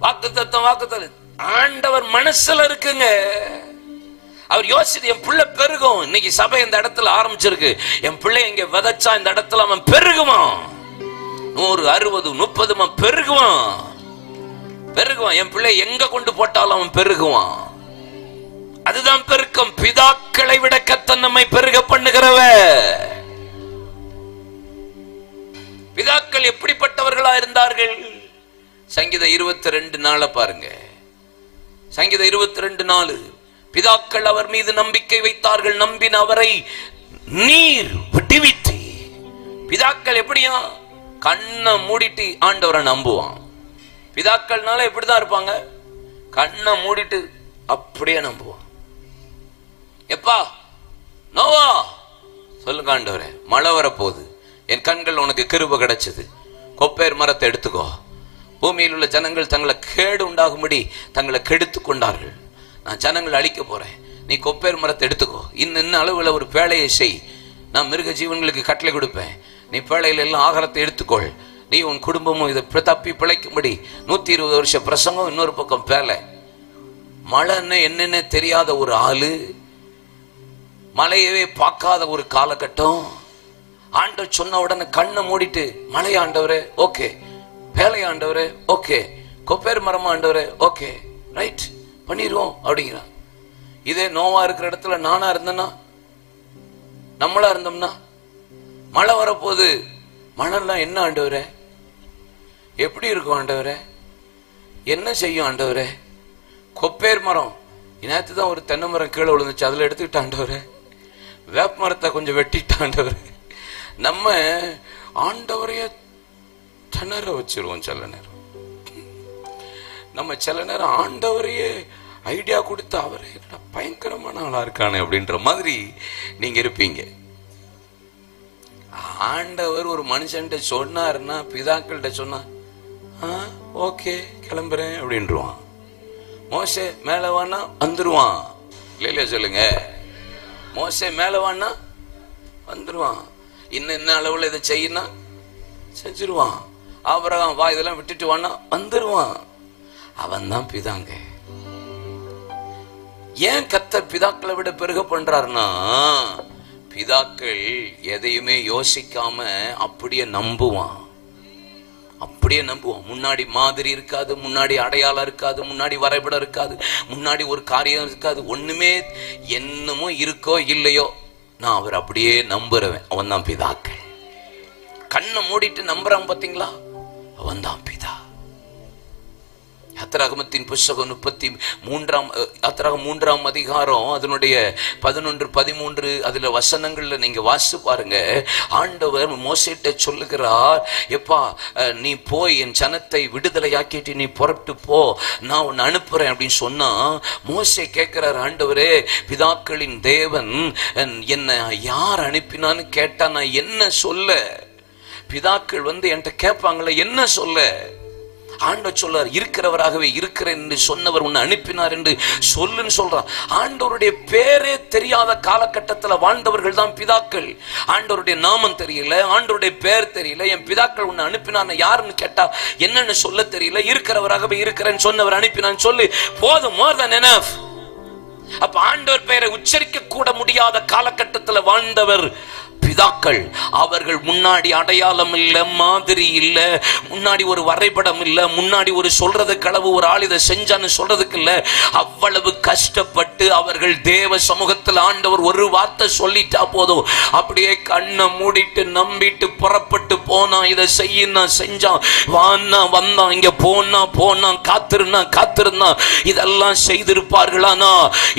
வாக்குத்தத்தம் ஆண்டவர் மனசுல இருக்குங்க. அவர் யோசித்து என் பிள்ளை பெருகும். இன்னைக்கு சபை இந்த இடத்துல ஆரம்பிச்சிருக்கு. என் பிள்ளை இங்க விதைச்சா இந்த இடத்துல அவன் பெருகுவான். 100, 60, 30 பெருகுவான். என் பிள்ளை எங்க கொண்டு போட்டாலும் அவன் பெருகுவான். அதுதான் பெருக்கம். பிதாக்களை விட கர்த்தர் நம்மை பெருக பண்ணுகிறவர். பிதாக்கள் எப்படிப்பட்டவர்களா இருந்தார்கள்? சங்கீதம் 22:4 பாருங்க. சங்கீதம் 22:4, பிதாக்கள் அவர் மீது நம்பிக்கை வைத்தார்கள், நம்பின அவரை நீர் விடுவித்து. பிதாக்கள் எப்படியா? கண்ணை மூடிட்டு ஆண்டவரை நம்புவான். பிதாக்கள்னால எப்படிதான் இருப்பாங்க? கண்ணை மூடிட்டு அப்படியே நம்புவான். எப்பா நோவா சொல்லுங்க, ஆண்டவரே மழை வரப்போகுது, என் கண்கள் உனக்கு கிருபை கிடைச்சது, கொப்பேர் மரத்தை எடுத்துக்கோ. பூமியில் உள்ள ஜனங்கள் தங்களை கேடு உண்டாகும்படி தங்களை கெடுத்து கொண்டார்கள். நான் ஜனங்களை அழிக்க போறேன், நீ கொப்பேர் மரத்தை எடுத்துக்கோ. இன்னும் அளவில் ஒரு பேழையை செய், நான் மிருக ஜீவன்களுக்கு கட்டளை கொடுப்பேன். நீ பேழையில எல்லாம் ஆகாரத்தை எடுத்துக்கொள். நீ உன் குடும்பமும் இதை தப்பி பிழைக்கும்படி 120 வருஷம் பிரசங்கம், இன்னொரு பக்கம் பேலை. மழைன்னு என்னென்ன தெரியாத ஒரு ஆளு மழையவே பார்க்காத ஒரு காலகட்டம். ஆண்டவர் சொன்ன உடனே கண்ணை மூடிட்டு மழை ஆண்டவரே ஓகே, வேலை ஆண்டவரே ஓகே, கொப்பேர் மரமா ஆண்டவரே ஓகே, ரைட் பண்ணிடுவோம் அப்படிங்கிறான். இதே நோவா இருக்கிற இடத்துல நானா இருந்தேன்னா, நம்மளா இருந்தோம்னா, மழை வரப்போது, மழைலாம் என்ன ஆண்டவரே, எப்படி இருக்கும் ஆண்டவரே, என்ன செய்யும் ஆண்டவரே, கொப்பேர் மரம் நேற்று தான் ஒரு தென்னை மரம் கீழே விழுந்துச்சு, அதில் எடுத்துக்கிட்ட ஆண்டவரே, வேப்ப மரத்தை கொஞ்சம் வெட்டிட்ட ஆண்டவரே. நம்ம ஆண்டவரைய திணற வச்சிருவோம். சில நேரம் நம்ம சில நேரம் ஆண்டவரையே ஐடியா கொடுத்து அவரே பயங்கரமான ஆளா இருக்கானே அப்படின்ற மாதிரி நீங்க இருப்பீங்க. ஆண்டவர் ஒரு மனுஷன்ட்ட சொன்னாருன்னா, பிதாக்கள்கிட்ட சொன்னா ஓகே கிளம்புறேன் அப்படின்றான். மோசே மேல வானா வந்துருவான். இல்லையா சொல்லுங்க, மோசே மேல வானா வந்துருவான். இன்னும் என்ன அளவுல இதை செய்யணும் செஞ்சிருவான். ஆபிரகாம் வா இதெல்லாம் விட்டுட்டு வானா வந்துருவான். அவன் தான் பிதாங்க. ஏன் கர்த்தர் பிதாக்களை விட பெருக பண்றாருன்னா, பிதாக்கள் எதையுமே யோசிக்காம அப்படியே நம்புவான். அப்படியே நம்புவோம். முன்னாடி மாதிரி இருக்காது, முன்னாடி அடையாளம் இருக்காது, முன்னாடி வரைபடம் இருக்காது, முன்னாடி ஒரு காரியம் இருக்காது, ஒண்ணுமே என்னமோ இருக்கோ இல்லையோ நான் அவர் அப்படியே நம்புறவன். அவன் தான் பிதாக்கள். கண்ணை மூடிட்டு நம்புறான் பாத்தீங்களா, அவன் தான் பிதா. யாத்திராகமத்தின் புஸ்தகம் 3ஆம் அதிகாரம் அதனுடைய 11, 13 அதுல வசனங்கள்ல நீங்க வாசிச்சு பாருங்க. ஆண்டவர் மோசேட்ட சொல்லுகிறார், எப்பா நீ போய் என் ஜனத்தை விடுதலையாக்கிட்டு நீ புறப்பட்டு போ, நான் உன்னை அனுப்புறேன் அப்படின்னு சொன்னா, மோசே கேட்கிறார், ஆண்டவரே பிதாக்களின் தேவன் என்ன யார் அனுப்பினான்னு கேட்டா நான் என்ன சொல்ல? பிதாக்கள் என்கிட்ட கேட்பாங்களே என்ன சொல்ல? ஆண்டவர் சொல்றார், இருக்கிறவராகவே இருக்கிறேன் என்று சொன்னவர் உன்னை அனுப்பினார் என்று சொல்லுன்னு சொல்றார். ஆண்டவருடைய பேரே தெரியாத காலகட்டத்தில் வாழ்ந்தவர்கள் தான் பிதாக்கள். ஆண்டவருடைய நாமம் தெரியல, ஆண்டவருடைய பேர் தெரியல, என் பிதாக்கள் உன்னை அனுப்பினார் யாருன்னு கேட்டா என்னன்னு சொல்ல தெரியல, இருக்கிறவராகவே இருக்கிறேன்னு சொன்னவர் அனுப்பினான்னு சொல்லி போதும், more than enough. அப்ப ஆண்டவர் பெயரை உச்சரிக்க கூட முடியாத காலகட்டத்தில் வாழ்ந்தவர் பிதாக்கள். அவர்கள் முன்னாடி அடையாளம் இல்ல, மாதிரி இல்ல, முன்னாடி ஒரு வரைபடம் இல்ல, முன்னாடி ஒரு சொல்றது களவு ஒரு ஆள் இதை செஞ்சான்னு சொல்றதுக்கு இல்ல. அவ்வளவு கஷ்டப்பட்டு அவர்கள் தேவ சமூகத்தில் ஆண்டவர் ஒரு வார்த்தை சொல்லிட்டா போதும், அப்படியே கண்ணை மூடிட்டு நம்பிட்டு புறப்பட்டு போனா, இதை செய்யினா செஞ்சான், வான்னா வந்தான், இங்க போனா போனான், காத்திருந்தா இதெல்லாம் செய்திருப்பார்களானா?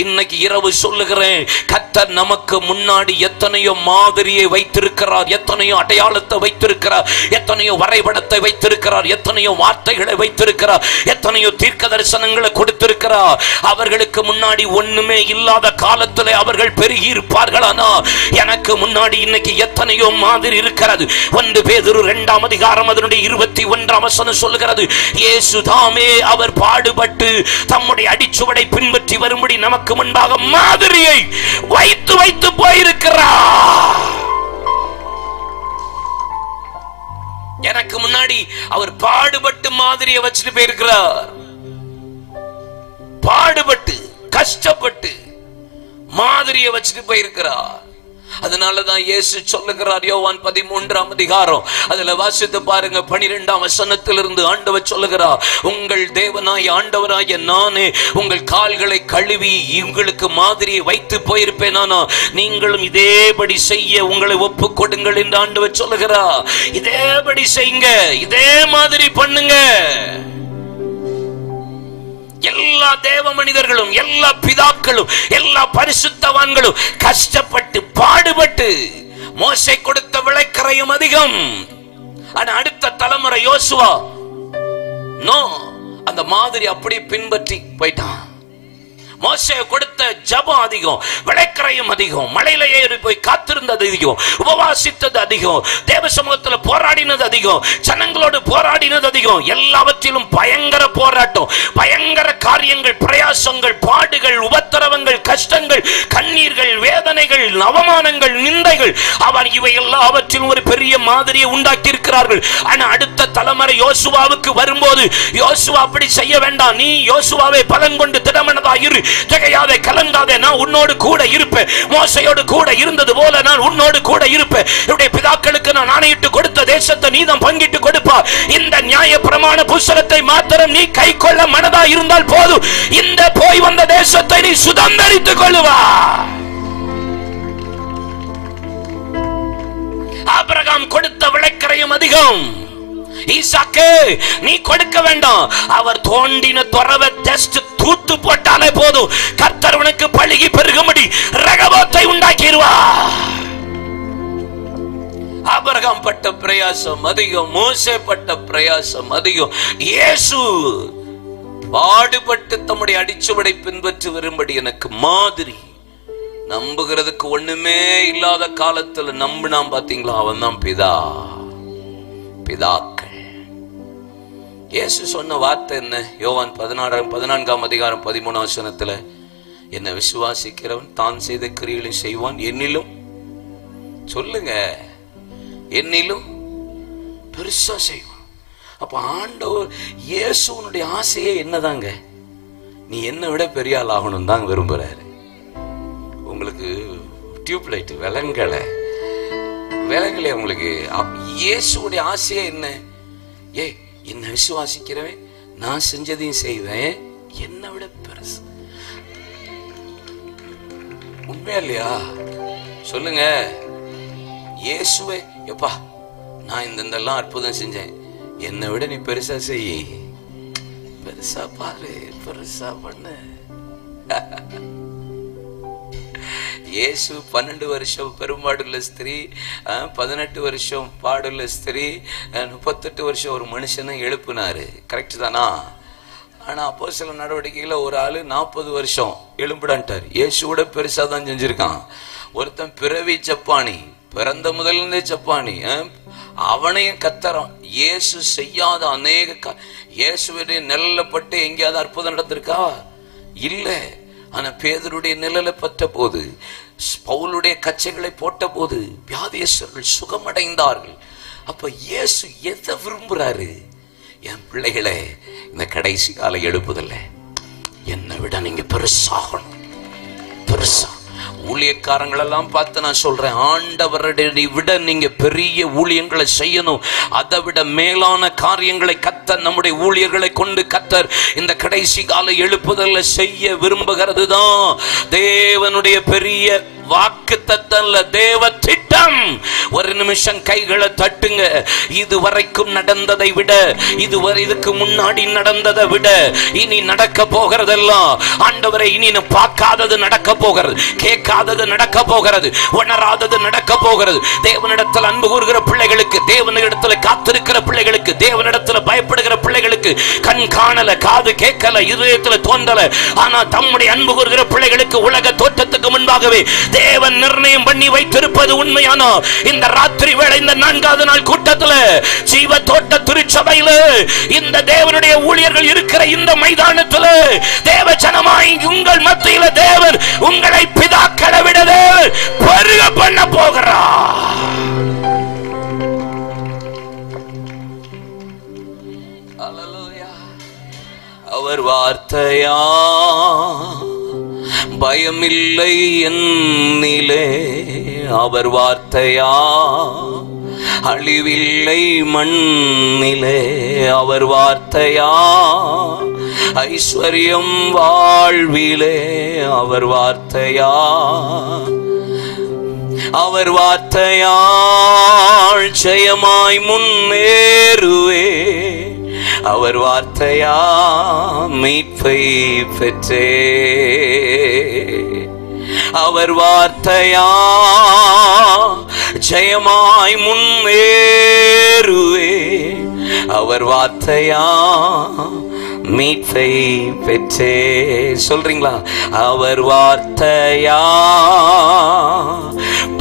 இன்னைக்கு இரவு சொல்லுகிறேன், கர்த்தர் நமக்கு முன்னாடி எத்தனையோ மாதிரி வைத்திருக்கிறார், எத்தனையோ அடையாளத்தை வைத்திருக்கிறார், எத்தனையோ வரைபடத்தை வைத்திருக்கிறார், எத்தனையோ வார்த்தைகளை வைத்திருக்கிறார், எத்தனையோ தீர்க்க தரிசனங்களை கொடுத்திருக்கிறார். அவர்களுக்கு முன்னாடி ஒண்ணுமே இல்லாத காலத்தில் அவர்கள் பெருகி இருப்பார்களானா? எனக்கு முன்னாடி இன்னைக்கு எத்தனையோ மாதிரி இருக்கிறது. 1 பேதுரு 2ஆம் அதிகாரம் அதனுடைய 21ஆம் வசனம் சொல்லுகிறது, இயேசு தாமே அவர் பாடுபட்டு தம்முடைய அடிச்சுவடை பின்பற்றி வரும்படி நமக்கு முன்பாக மாதிரியை வைத்து போயிருக்கிறார். எனக்கு முன்னாடி அவர் பாடுபட்டு மாதிரியை வச்சுட்டு போயிருக்கிறார். பாடுபட்டு கஷ்டப்பட்டு மாதிரியை வச்சுட்டு போயிருக்கிறார். அதனாலதான் இயேசு சொல்லுகிறார், யோவான் 13ஆம் அதிகாரம் அதுல வாசித்து பாருங்க, 12ஆம் வசனத்திலிருந்து ஆண்டவர் சொல்லுகிறார், உங்கள் தேவனாய் ஆண்டவராய நானே உங்கள் கால்களை கழுவி உங்களுக்கு மாதிரியை வைத்து போயிருப்பேனானா நீங்களும் இதேபடி செய்ய உங்களை ஒப்பு கொடுங்கள் என்று ஆண்டவர் சொல்லுகிறார். இதேபடி செய்யுங்க, இதே மாதிரி பண்ணுங்க. எல்லா தேவ மனிதர்களும், எல்லா பிதாக்களும், எல்லா பரிசுத்தவான்களும் கஷ்டப்பட்டு பாடுபட்டு, மோசே கொடுத்த விளைக்கரையும் அதிகம். ஆனா அடுத்த தலைமுறை யோசுவா அந்த மாதிரி அப்படியே பின்பற்றி போயிட்டான். மோசே கொடுத்த ஜபம் அதிகம், விளைக்கரையும் அதிகம், மலையில ஏறி போய் காத்திருந்தது அதிகம், உபவாசித்தது அதிகம், தேவ சமூகத்தில் போராடினது அதிகம், ஜனங்களோடு போராடினது அதிகம். எல்லாவற்றிலும் பயங்கர போராட்டம், பயங்கர காரியங்கள், பிரயாசங்கள், பாடுகள், உபத்திரவங்கள், கஷ்டங்கள், கண்ணீர்கள், வேதனைகள், அவமானங்கள், நிந்தைகள், அவர் இவை எல்லாவற்றிலும் ஒரு பெரிய மாதிரியை உண்டாக்கி இருக்கிறார்கள். ஆனா அடுத்த தலைமுறை யோசுவாவுக்கு வரும்போது, யோசுவா அப்படி செய்ய வேண்டாம், நீ யோசுவாவை பலன் கொண்டு திடமனதா இரு, திகையாதே, கலங்காதே, நான் உன்னோடு கூட இருப்பேன். மோசையோடு கூட இருந்தது போல நான் உன்னோடு கூட இருப்பேன். என்னுடைய பிதாக்களுக்கு நான் ஆணையிட்டு கொடுத்த தேசத்தை நீதான் பங்கிட்டு கொடுப்பா. இந்த நியாய பிரமாண புத்தகத்தை மாத்திரம் நீ கை கொள்ள மனதா இருந்தால் போதும், இந்த போய் வந்த தேசத்தை நீ சுதந்தரித்துக் கொள்ளுவா. ஆபிரகாம் கொடுத்த விளைக்கரையும் அதிகம். ஈசாக்கு நீ கொடுக்க வேண்டாம், அவர் தோண்டின துறவை ஜஸ்ட் தூத்து போட்டாலே போதும், கர்த்தர் உனக்கு பழுகி பெருகும்படி ரகவத்தை உண்டாக்கிடுவா. ஆபிரகாம் பட்ட பிரயாசம் அதிகம், மோசே பட்ட பிரயாசம் அதிகம். இயேசு பாடுபட்டு தம்முடைய அடிச்சுவடை பின்பற்றி வரும்படி எனக்கு மாதிரி. நம்புகிறதுக்கு ஒண்ணுமே இல்லாத காலத்துல நம்பினாம் பாத்தீங்களா, அவன் தான் பிதாக்கள். இயேசு சொன்ன வார்த்தை என்ன? யோவான் 14ஆம் அதிகாரம் 13ஆம் வசனத்துல, என்னை விசுவாசிக்கிறவன் தான் செய்த கிரியைகளை செய்வான், என்னிலும், சொல்லுங்க, என்னிலும் பெருசா செய்வான். அப்ப ஆண்டவர் இயேசுனுடைய ஆசையே என்னதாங்க? நீ என்னை விட பெரிய ஆள் ஆகணும் தான் விரும்புறாரு. உங்களுக்கு டியூப்லைட் விளங்கலை உங்களுக்கு. இயேசுடைய ஆசையே என்ன? என்ன விசுவாசிக்கிறவன் நான் செஞ்சதையும் செய்வேன், என்னை விட பெருசு. உண்மையா இல்லையா? சொல்லுங்க. இயேசுவே, எப்பா நான் இந்த அற்புதம் செஞ்சேன், என்னை விட நீ பெருசா செய், பெருசா பாரு, பெருசா பண்ணு. இயேசு 12 வருஷம் பெரும்பாடுள்ள ஸ்திரீ, 18 வருஷம் பாடுள்ள ஸ்திரீ, 38 வருஷம் ஒரு மனுஷனை எழுப்புனாரு. கரெக்ட் தானா? ஆனா அப்போஸ்தலர் நடவடிக்கையில ஒரு ஆளு 40 வருஷம் எழும்பிடான்ட்டார். இயேசுவோட பெருசா தான் செஞ்சிருக்கான். ஒருத்தன் பிறவி சப்பானி, பிறந்த முதல்ல சப்பானி, அவனையும் கத்தறான். இயேசு செய்யாத அநேக இயேசுடைய நிழல்ல பட்டு எங்கேயாவது அற்புதம் நடந்திருக்கா? இல்ல. ஆனா பேதுருடைய நிழலை பட்ட போது, பவுலுடைய கச்சைகளை போட்ட போது வியாதியஸ்தர்கள் சுகமடைந்தார்கள். அப்ப இயேசு எதை விரும்புறாரு? என் பிள்ளைகளை இந்த கடைசி கால எழுப்புதல்ல என்னை விட நீங்க பெருசாகணும். பெருசா ஊழியக்காரங்களெல்லாம் பார்த்து நான் சொல்றேன், ஆண்டவரை விட நீங்க பெரிய ஊழியங்களை செய்யணும். அதை விட மேலான காரியங்களை கர்த்தர் நம்முடைய ஊழியர்களை கொண்டு கர்த்தர் இந்த கடைசி கால எழுப்புதல்ல செய்ய விரும்புகிறது தான் தேவனுடைய பெரிய வாக்குத்தத்தல்ல, தேவ திட்டம். ஒரு நிமிஷம் கைகளை தட்டுங்க. இதுவரைக்கும் நடந்ததை விட, இதுக்கு முன்னாடி நடந்ததை விட இனி நடக்க போகிறதெல்லாம் ஆண்டவரை, இனி பார்க்காதது நடக்க போகிறது, கேட்காதது நடக்க போகிறது, உணராதது நடக்க போகிறது. தேவனிடத்தில் அன்பு கூறுகிற பிள்ளைகளுக்கு, தேவனிடத்தில் காத்திருக்கிற பிள்ளைகளுக்கு, தேவனிடத்தில் பயப்படுகிற பிள்ளைகளுக்கு, கண் காணல, காது கேட்கல, இதயத்தில் தோன்றல, ஆனா தம்முடைய அன்பு கூறுகிற பிள்ளைகளுக்கு உலக தோற்றத்துக்கு முன்பாகவே தேவன் நிர்ணயம் பண்ணி வைத்திருப்பது உண்மையானோ இந்த ராத்திரி வேளை, இந்த 4வது நாள் கூட்டத்தில் ஜீவ தோட்ட திருச்சபையில் இந்த தேவனுடைய ஊழியர்கள் இருக்கிற இந்த மைதானத்தில் தேவ ஜனமாய் உங்கள் மத்தியில் தேவன் உங்களை பிதாக்களை விட பெருக பண்ண போகிறார். அவர் வார்த்தையா பயமில்லை என்னிலே, அவர் வார்த்தையா அழிவில்லை மண்ணிலே, அவர் வார்த்தையா ஐஸ்வர்யம் வாழ்விலே, அவர் வார்த்தையா, அவர் வார்த்தையால் ஜெயமாய் முன்னேறுவே, அவர் வார்த்தையா மீட்பை பெற்றே, அவர் வார்த்தையா ஜெயமாய் முன்னேறுவே, அவர் வார்த்தையா மீட்பை பெற்றே. சொல்றீங்களா? அவர் வார்த்தையா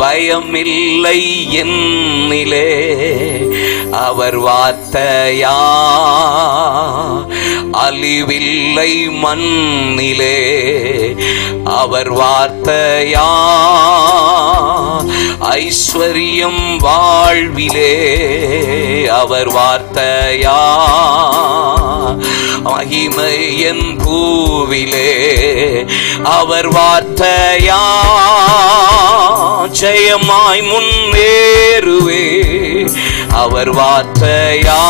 பயமில்லை என்னிலே, அவர் வார்த்தையா அழிவில்லை மண்ணிலே, அவர் வார்த்தையா ஐஸ்வர்யம் வாழ்விலே, அவர் வார்த்தையா மகிமை என் பூவிலே, அவர் வார்த்தையா ஜெயமாய் முன்னேறுவே. அவர் வார்த்தையா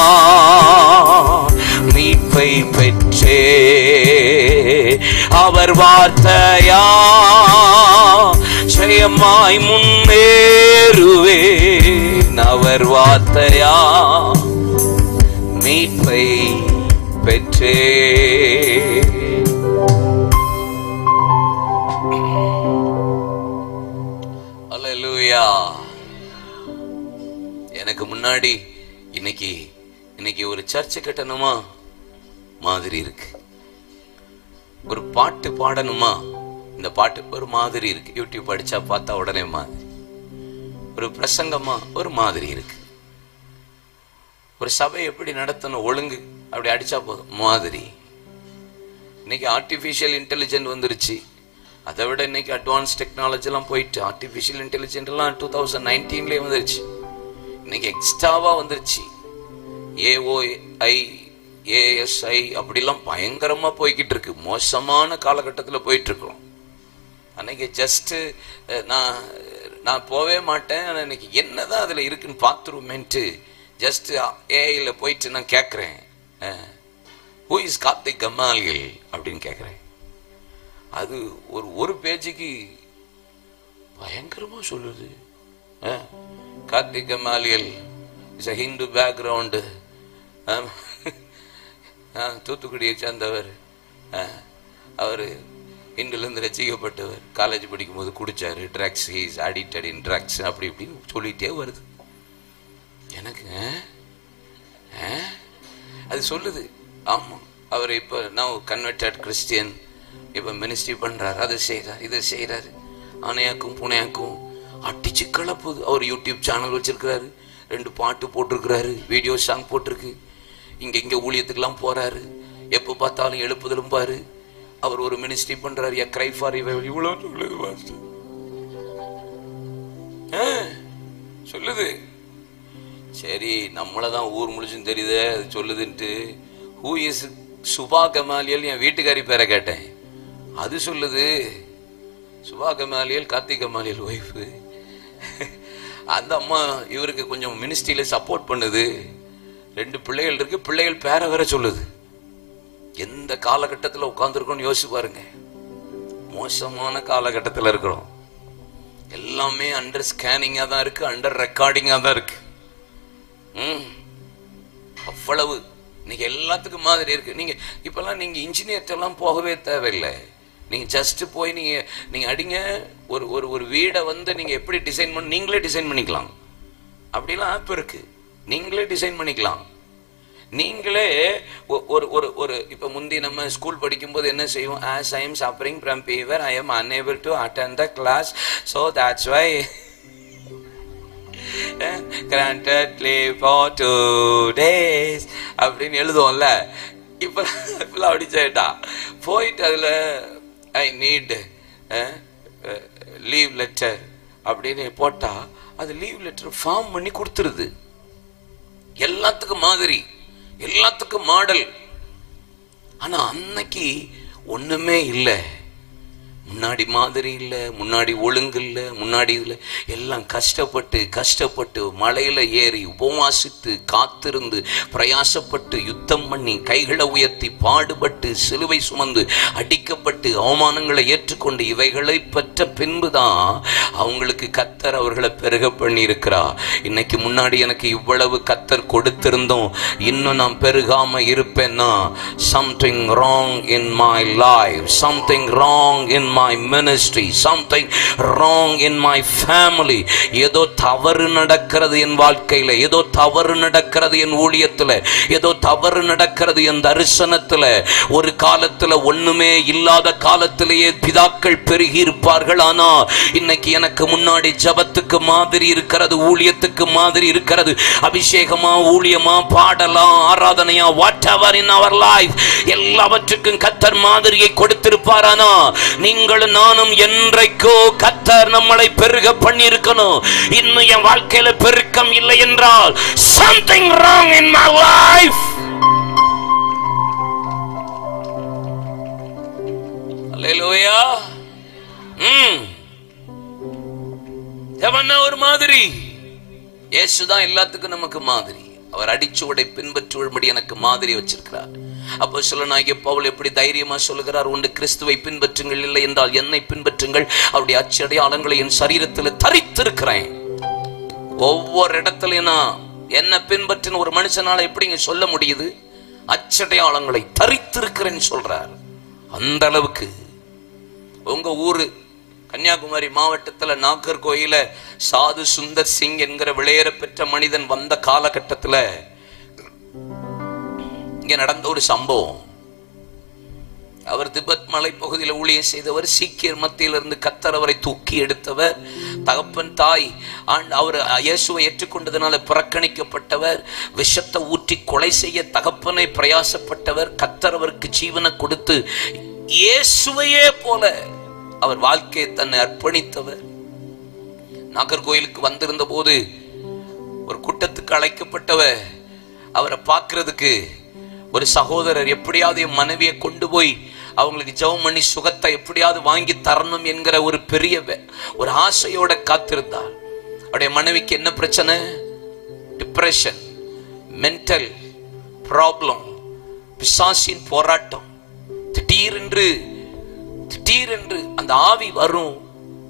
மீட்பை பெற்றே. அவர் வார்த்தையா ஜெயமாய் முன்னேறுவே. அவர் வார்த்தையா மீட்பை பெற்றே. அல்லேலூயா. எனக்கு முன்னாடி இன்னைக்கு ஒரு சர்ச்சை கட்டணுமா மாதிரி இருக்கு. ஒரு பாட்டு பாடணுமா, இந்த பாட்டு ஒரு மாதிரி இருக்கு. யூடியூப் அடிச்சா பார்த்தா உடனே மாதிரி. ஒரு பிரசங்கமா ஒரு மாதிரி இருக்கு. ஒரு சபை எப்படி நடத்தணும் ஒழுங்கு அப்படி அடிச்சா போதும் மாதிரி. இன்னைக்கு ஆர்டிபிஷியல் இன்டெலிஜென்ட் வந்துருச்சு. அதை விட இன்னைக்கு அட்வான்ஸ் டெக்னாலஜி எல்லாம் போயிட்டு ஆர்டிபிஷியல் இன்டெலிஜென்ட் எல்லாம் 2019 வந்துருச்சு. இன்னைக்கு எக்ஸ்ட்ராவா வந்துருச்சு. AOI ASI அப்படிலாம் பயங்கரமா போய்கிட்டு இருக்கு. மோசமான காலகட்டத்தில் போயிட்டு இருக்கோம். அன்னைக்கு ஜஸ்ட் நான் போவே மாட்டேன், இன்னைக்கு என்னதான் அதுல இருக்குன்னு பார்த்துருமேன்ட்டு ஜஸ்ட் ஏஐல போயிட்டு நான் கேட்கிறேன், ஹூ இஸ் கார்த்திக் கமாலியல் அப்படின்னு கேட்கிறேன். அது ஒரு பேஜுக்கு பயங்கரமா சொல்லுது. கார்த்திக் கமாலியல் இஸ் a Hindu பேக்ரவுண்டு, தூத்துக்குடியை சேர்ந்தவர், அவர் இந்துலேருந்து ரசிக்கப்பட்டவர், காலேஜ் படிக்கும் போது குடிச்சாரு, drugs, he's addicted in drugs, அப்படி இப்படின்னு சொல்லிட்டே வருது. எனக்கு அது சொல்லுது. ஆமா, அவர் இப்போ நான் கன்வெர்டட் கிறிஸ்டியன், இப்போ மினிஸ்ட்ரி பண்றாரு, அதை செய்யறாரு, இதை செய்யறாரு, ஆனையாக்கும் பூனையாக்கும் அடிச்சு கலப்புது. அவர் யூடியூப் சேனல் வச்சிருக்கிறாரு, 2 பாட்டு போட்டிருக்கிறாரு, வீடியோ சாங் போட்டிருக்கு, இங்க ஊழியத்துக்கெல்லாம் போறாரு, எப்போ பார்த்தாலும் எழுப்புதலும் பாரு. அவர் ஒரு மினிஸ்ட்ரி பண்றாரு, a cry for revival, இவ்வளவு சொல்லுது பாஸ்டர், சொல்லுது. சரி, நம்மளதான் ஊர் முழிச்சும் தெரியுது அது சொல்லுதுன்ட்டு. ஹூ இஸ் சுபா கமாலியல், என் வீட்டுக்காரி பேரை கேட்டேன், அது சொல்லுது. சுபா கமாலியல் கார்த்திக் கமாலியல் ஒய்ஃபு. அந்த அம்மா இவருக்கு கொஞ்சம் மினிஸ்ட்ரியில சப்போர்ட் பண்ணுது. 2 பிள்ளைகள் இருக்கு, பிள்ளைகள் பேரை வேற சொல்லுது. எந்த காலகட்டத்தில் உட்கார்ந்துருக்கோம்னு யோசிச்சு பாருங்க. மோசமான காலகட்டத்தில் இருக்கிறோம். எல்லாமே அண்டர் ஸ்கேனிங்கா தான் இருக்கு, அண்டர் ரெக்கார்டிங்கா தான் இருக்கு. அவ்வளவு இன்னைக்கு எல்லாத்துக்கும் மாதிரி இருக்கு. நீங்க இப்பெல்லாம் நீங்க இன்ஜினியர்ட்ட எல்லாம் போகவே தேவையில்லை. நீங்க ஜஸ்ட் போய் நீங்க அடிங்க, ஒரு வீடை நீங்க எப்படி டிசைன் பண்ண நீங்களே டிசைன் பண்ணிக்கலாம். அப்படிலாம் ஆப் இருக்கு, நீங்களே டிசைன் பண்ணிக்கலாம். நீங்களே ஒரு இப்ப முந்தி நம்ம ஸ்கூல் படிக்கும் போது என்ன செய்வோம், as I am suffering from fever, I am unable to attend the class, so that's why granted leave for 2 days அப்படின்னு எழுதுவோம்ல. இப்ப அப்படி செய்யட்டா போயிட்டு அதுல ஐ நீட் லீவ் லெட்டர் அப்படின்னு போட்டா அது லீவ் லெட்டர் ஃபார்ம் பண்ணி கொடுத்துருது. எல்லாத்துக்கும் மாதிரி, எல்லாத்துக்கும் மாடல். ஆனா அன்னைக்கு ஒண்ணுமே இல்லை. முன்னாடி மாதிரி இல்லை, முன்னாடி ஒழுங்கு இல்லை, முன்னாடி இல்லை. எல்லாம் கஷ்டப்பட்டு மலையில ஏறி உபவாசித்து காத்திருந்து பிரயாசப்பட்டு யுத்தம் பண்ணி கைகளை உயர்த்தி பாடுபட்டு சிலுவை சுமந்து அடிக்கப்பட்டு அவமானங்களை ஏற்றுக்கொண்டு இவைகளை பெற்ற பின்புதான் அவங்களுக்கு கத்தர் அவர்களை பெருக பண்ணி இருக்கிறார். இன்னைக்கு முன்னாடி எனக்கு இவ்வளவு கத்தர் கொடுத்திருந்தோம், இன்னும் நான் பெருகாம இருப்பேன்னா something wrong in my life, something wrong in my ministry, something wrong in my family. ஏதோ தவறு நடக்கிறது என் வாழ்க்கையில, ஏதோ தவறு நடக்கிறது என் ஊழியத்துல, ஏதோ தவறு நடக்கிறது என் தரிசனத்துல. ஒரு காலத்துல ஒண்ணுமே இல்லாத காலத்திலேயே பிதாக்கள் பெருகி இருப்பார்கள். ஆனா இன்னைக்கு எனக்கு முன்னாடி ஜபத்துக்கு மாதிரி இருக்கிறது, ஊழியத்துக்கு மாதிரி இருக்கிறது. அபிஷேகமா, ஊழியமா, பாடலாம், ஆராதனையா, whatever in our life, எல்லாவற்றுக்கும் கர்த்தர் மாதிரியை கொடுத்திருப்பாரானா நீங்களும் நானும் என்றைக்கோ கர்த்தர் நம்மளை பெருக பண்ணி இருக்கணும். இன்னும் என் வாழ்க்கையில பெருக்கம் இல்லை என்றால் something wrong in my life. Hallelujah. ஜெபம்னா ஒரு மாதிரி. இயேசுதான் எல்லாத்துக்கும் நமக்கு மாதிரி. அவர் அடிச்சுவடை பின்பற்றும்படி எனக்கு மாதிரி வச்சிருக்கிறார். அப்போஸ்தலனாகிய பவுல் எப்படி தைரியமா சொல்லுகிறார், ஒன்று கிறிஸ்துவை பின்பற்றுங்கள், இல்லை என்றால் என்னை பின்பற்றுங்கள். அவருடைய அச்சடையாளங்களை என் சரீரத்தில் தரித்திருக்கிறேன். ஒவ்வொரு இடத்துலயும் நான் என்ன பின்பற்றின ஒரு மனுஷனால எப்படிங்க சொல்ல முடியுது? அச்சடையாளங்களை தரித்திருக்கிறேன்னு சொல்றார். அந்த அளவுக்கு. உங்க ஊரு கன்னியாகுமரி மாவட்டத்தில் நாகர்கோயில சாது சுந்தர் சிங் என்கிற விளையேற பெற்ற மனிதன் வந்த காலகட்டத்தில் இங்க நடந்த ஒரு சம்பவம். அவர் திபெத் மலை பகுதியில் ஊழியம் செய்தவர். சீக்கியர் மத்தியிலிருந்து கர்த்தர் அவரை தூக்கி எடுத்தவர். தகப்பன் தாய் அவர் இயேசுவை ஏற்றுக்கொண்டதனால புறக்கணிக்கப்பட்டவர். விஷத்தை ஊற்றி கொலை செய்ய தகப்பனை பிரயாசப்பட்டவர். கர்த்தர் அவருக்கு ஜீவனை கொடுத்து இயேசுவையே போல அவர் வாழ்க்கையை தன்னை அர்ப்பணித்தவர். நாகர்கோயிலுக்கு வந்திருந்த போது ஒரு கூட்டத்துக்கு அழைக்கப்பட்டவர். அவரை பார்க்கிறதுக்கு ஒரு சகோதரர் எப்படியாவது என் மனைவியை கொண்டு போய் அவங்களுக்கு ஜெபம் பண்ணி சுகத்தை எப்படியாவது வாங்கி தரணும் என்கிற ஒரு பெரிய ஒரு ஆசையோட காத்திருந்தார். அவருடைய மனைவிக்கு என்ன பிரச்சனை? டிப்ரெஷன், மென்டல் ப்ராப்ளம், பிசாசின் போராட்டம். திடீரென்று அந்த ஆவி வரும்.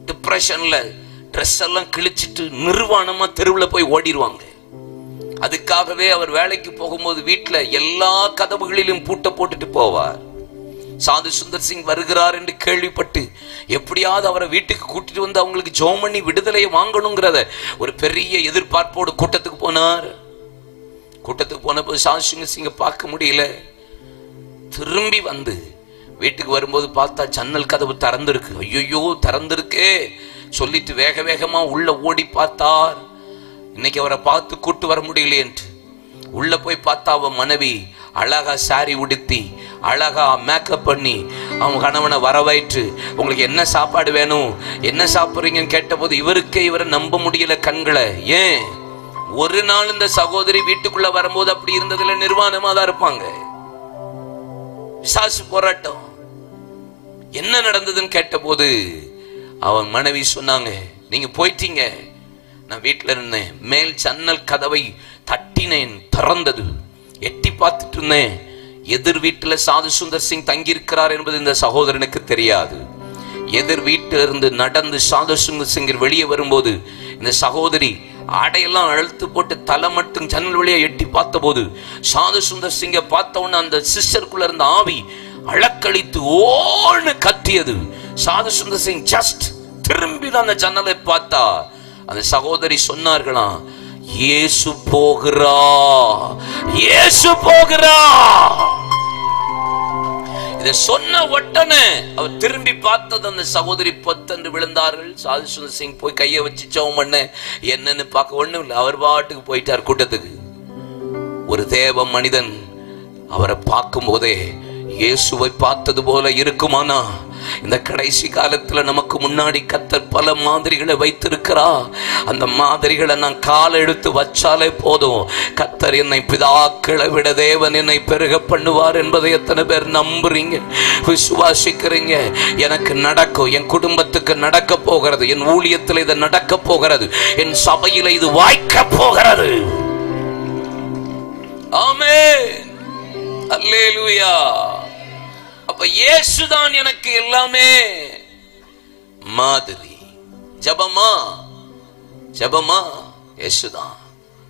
டிப்ரெஷன்ல ட்ரெஸ் எல்லாம் கிழிச்சிட்டு நிர்வாணமா தெருவில் போய் ஓடிடுவாங்க. அதுக்காகவே அவர் வேலைக்கு போகும்போது வீட்டுல எல்லா கதவுகளிலும் பூட்ட போட்டுட்டு போவார். சாது சுந்தர் சிங் வருகிறார் என்று கேள்விப்பட்டு எப்படியாவது அவரை வீட்டுக்கு கூட்டிட்டு வந்து அவங்களுக்கு ஜெபம் பண்ணி விடுதலையை வாங்கணுங்கிறத ஒரு பெரிய எதிர்பார்ப்போடு கூட்டத்துக்கு போனார். கூட்டத்துக்கு போனபோது சாது சுந்தர் சிங்கை பார்க்க முடியல. திரும்பி வந்து வீட்டுக்கு வரும்போது பார்த்தா ஜன்னல் கதவு திறந்திருக்கு. ஐயோ திறந்திருக்கே சொல்லிட்டு வேக வேகமா உள்ள ஓடி பார்த்தார். இன்னைக்கு அவரை பார்த்து கூட்டு வர முடியலையேன்ட்டு உள்ள போய் பார்த்தா அவன் மனைவி அழகா சாரி உடுத்தி அழகா மேக்கப் பண்ணி அவங்க கணவனை வரவழைத்து உங்களுக்கு என்ன சாப்பாடு வேணும், என்ன சாப்பிட்றீங்கன்னு கேட்ட போது இவரை நம்ப முடியல கண்களை. ஏன் ஒரு நாள் இந்த சகோதரி வீட்டுக்குள்ள வரும்போது அப்படி இருந்ததுல நிர்வாணமா தான் இருப்பாங்க. பிசாசு போராட்டம். என்ன நடந்ததுன்னு கேட்ட போது அவன் மனைவி சொன்னாங்க, நீங்க போயிட்டீங்க, நான் வீட்டுல இருந்தேன், மேல் ஜன்னல் கதவை தட்டினேன், திறந்தது, எட்டி பார்த்துட்டு இருந்தேன். எதிர் வீட்டுல சாது சுந்தர் சிங் தங்கியிருக்கிறார் என்பது இந்த சகோதரனுக்கு தெரியாது. எதிர் வீட்டில இருந்து நடந்து சாது சுந்தர் சிங் வெளியே வரும்போது இந்த சகோதரி ஆடையெல்லாம் அழுத்து போட்டு தலை மட்டும் ஜன்னல் வழியா எட்டி பார்த்த போது சாது சுந்தர் சிங்கை பார்த்த உடனே அந்த சிஸ்டருக்குள்ள இருந்த ஆவி அழக்களித்து ஓன்னு கத்தியது. சாது சுந்தர் சிங் ஜஸ்ட் திரும்பி தான் அந்த ஜன்னலை பார்த்தா அந்த சகோதரி சொன்னார்களாம், இயேசு போகிறா, இயேசு போகிறா. இதை சொன்ன உடனே அவர் திரும்பி பார்த்தது அந்த சகோதரி பத்தன்று விழுந்தார்கள். சாது சுந்தர் சிங் போய் கையை வச்சு ஜெபம் பண்ண என்னன்னு பார்க்க ஒண்ணும் இல்லை. அவர் பாட்டுக்கு போயிட்டார் கூட்டத்துக்கு. ஒரு தேவ மனிதன் அவரை பார்க்கும் போதே இயேசுவை பார்த்தது போல இருக்குமானா இந்த கடைசி காலத்துல நமக்கு முன்னாடி கர்த்தர் பல மாதிரிகளை வைத்திருக்கிறா. அந்த மாதிரிகளை நான் கால் எடுத்து வச்சாலே போதும், கர்த்தர் என்னை பிதாக்களை விட தேவன் என்னை பெருக பண்ணுவார் என்பதை எத்தனை பேர் நம்புறீங்க, விசுவாசிக்கிறீங்க? எனக்கு நடக்கும், என் குடும்பத்துக்கு நடக்க போகிறது, என் ஊழியத்தில் இது நடக்க போகிறது, என் சபையில் இது வாய்க்க போகிறது. ஆமென், அல்லேலூயா. அப்ப இயேசுதான் எனக்கு எல்லாமே மாதிரி. ஜெபமா இயேசுதான்.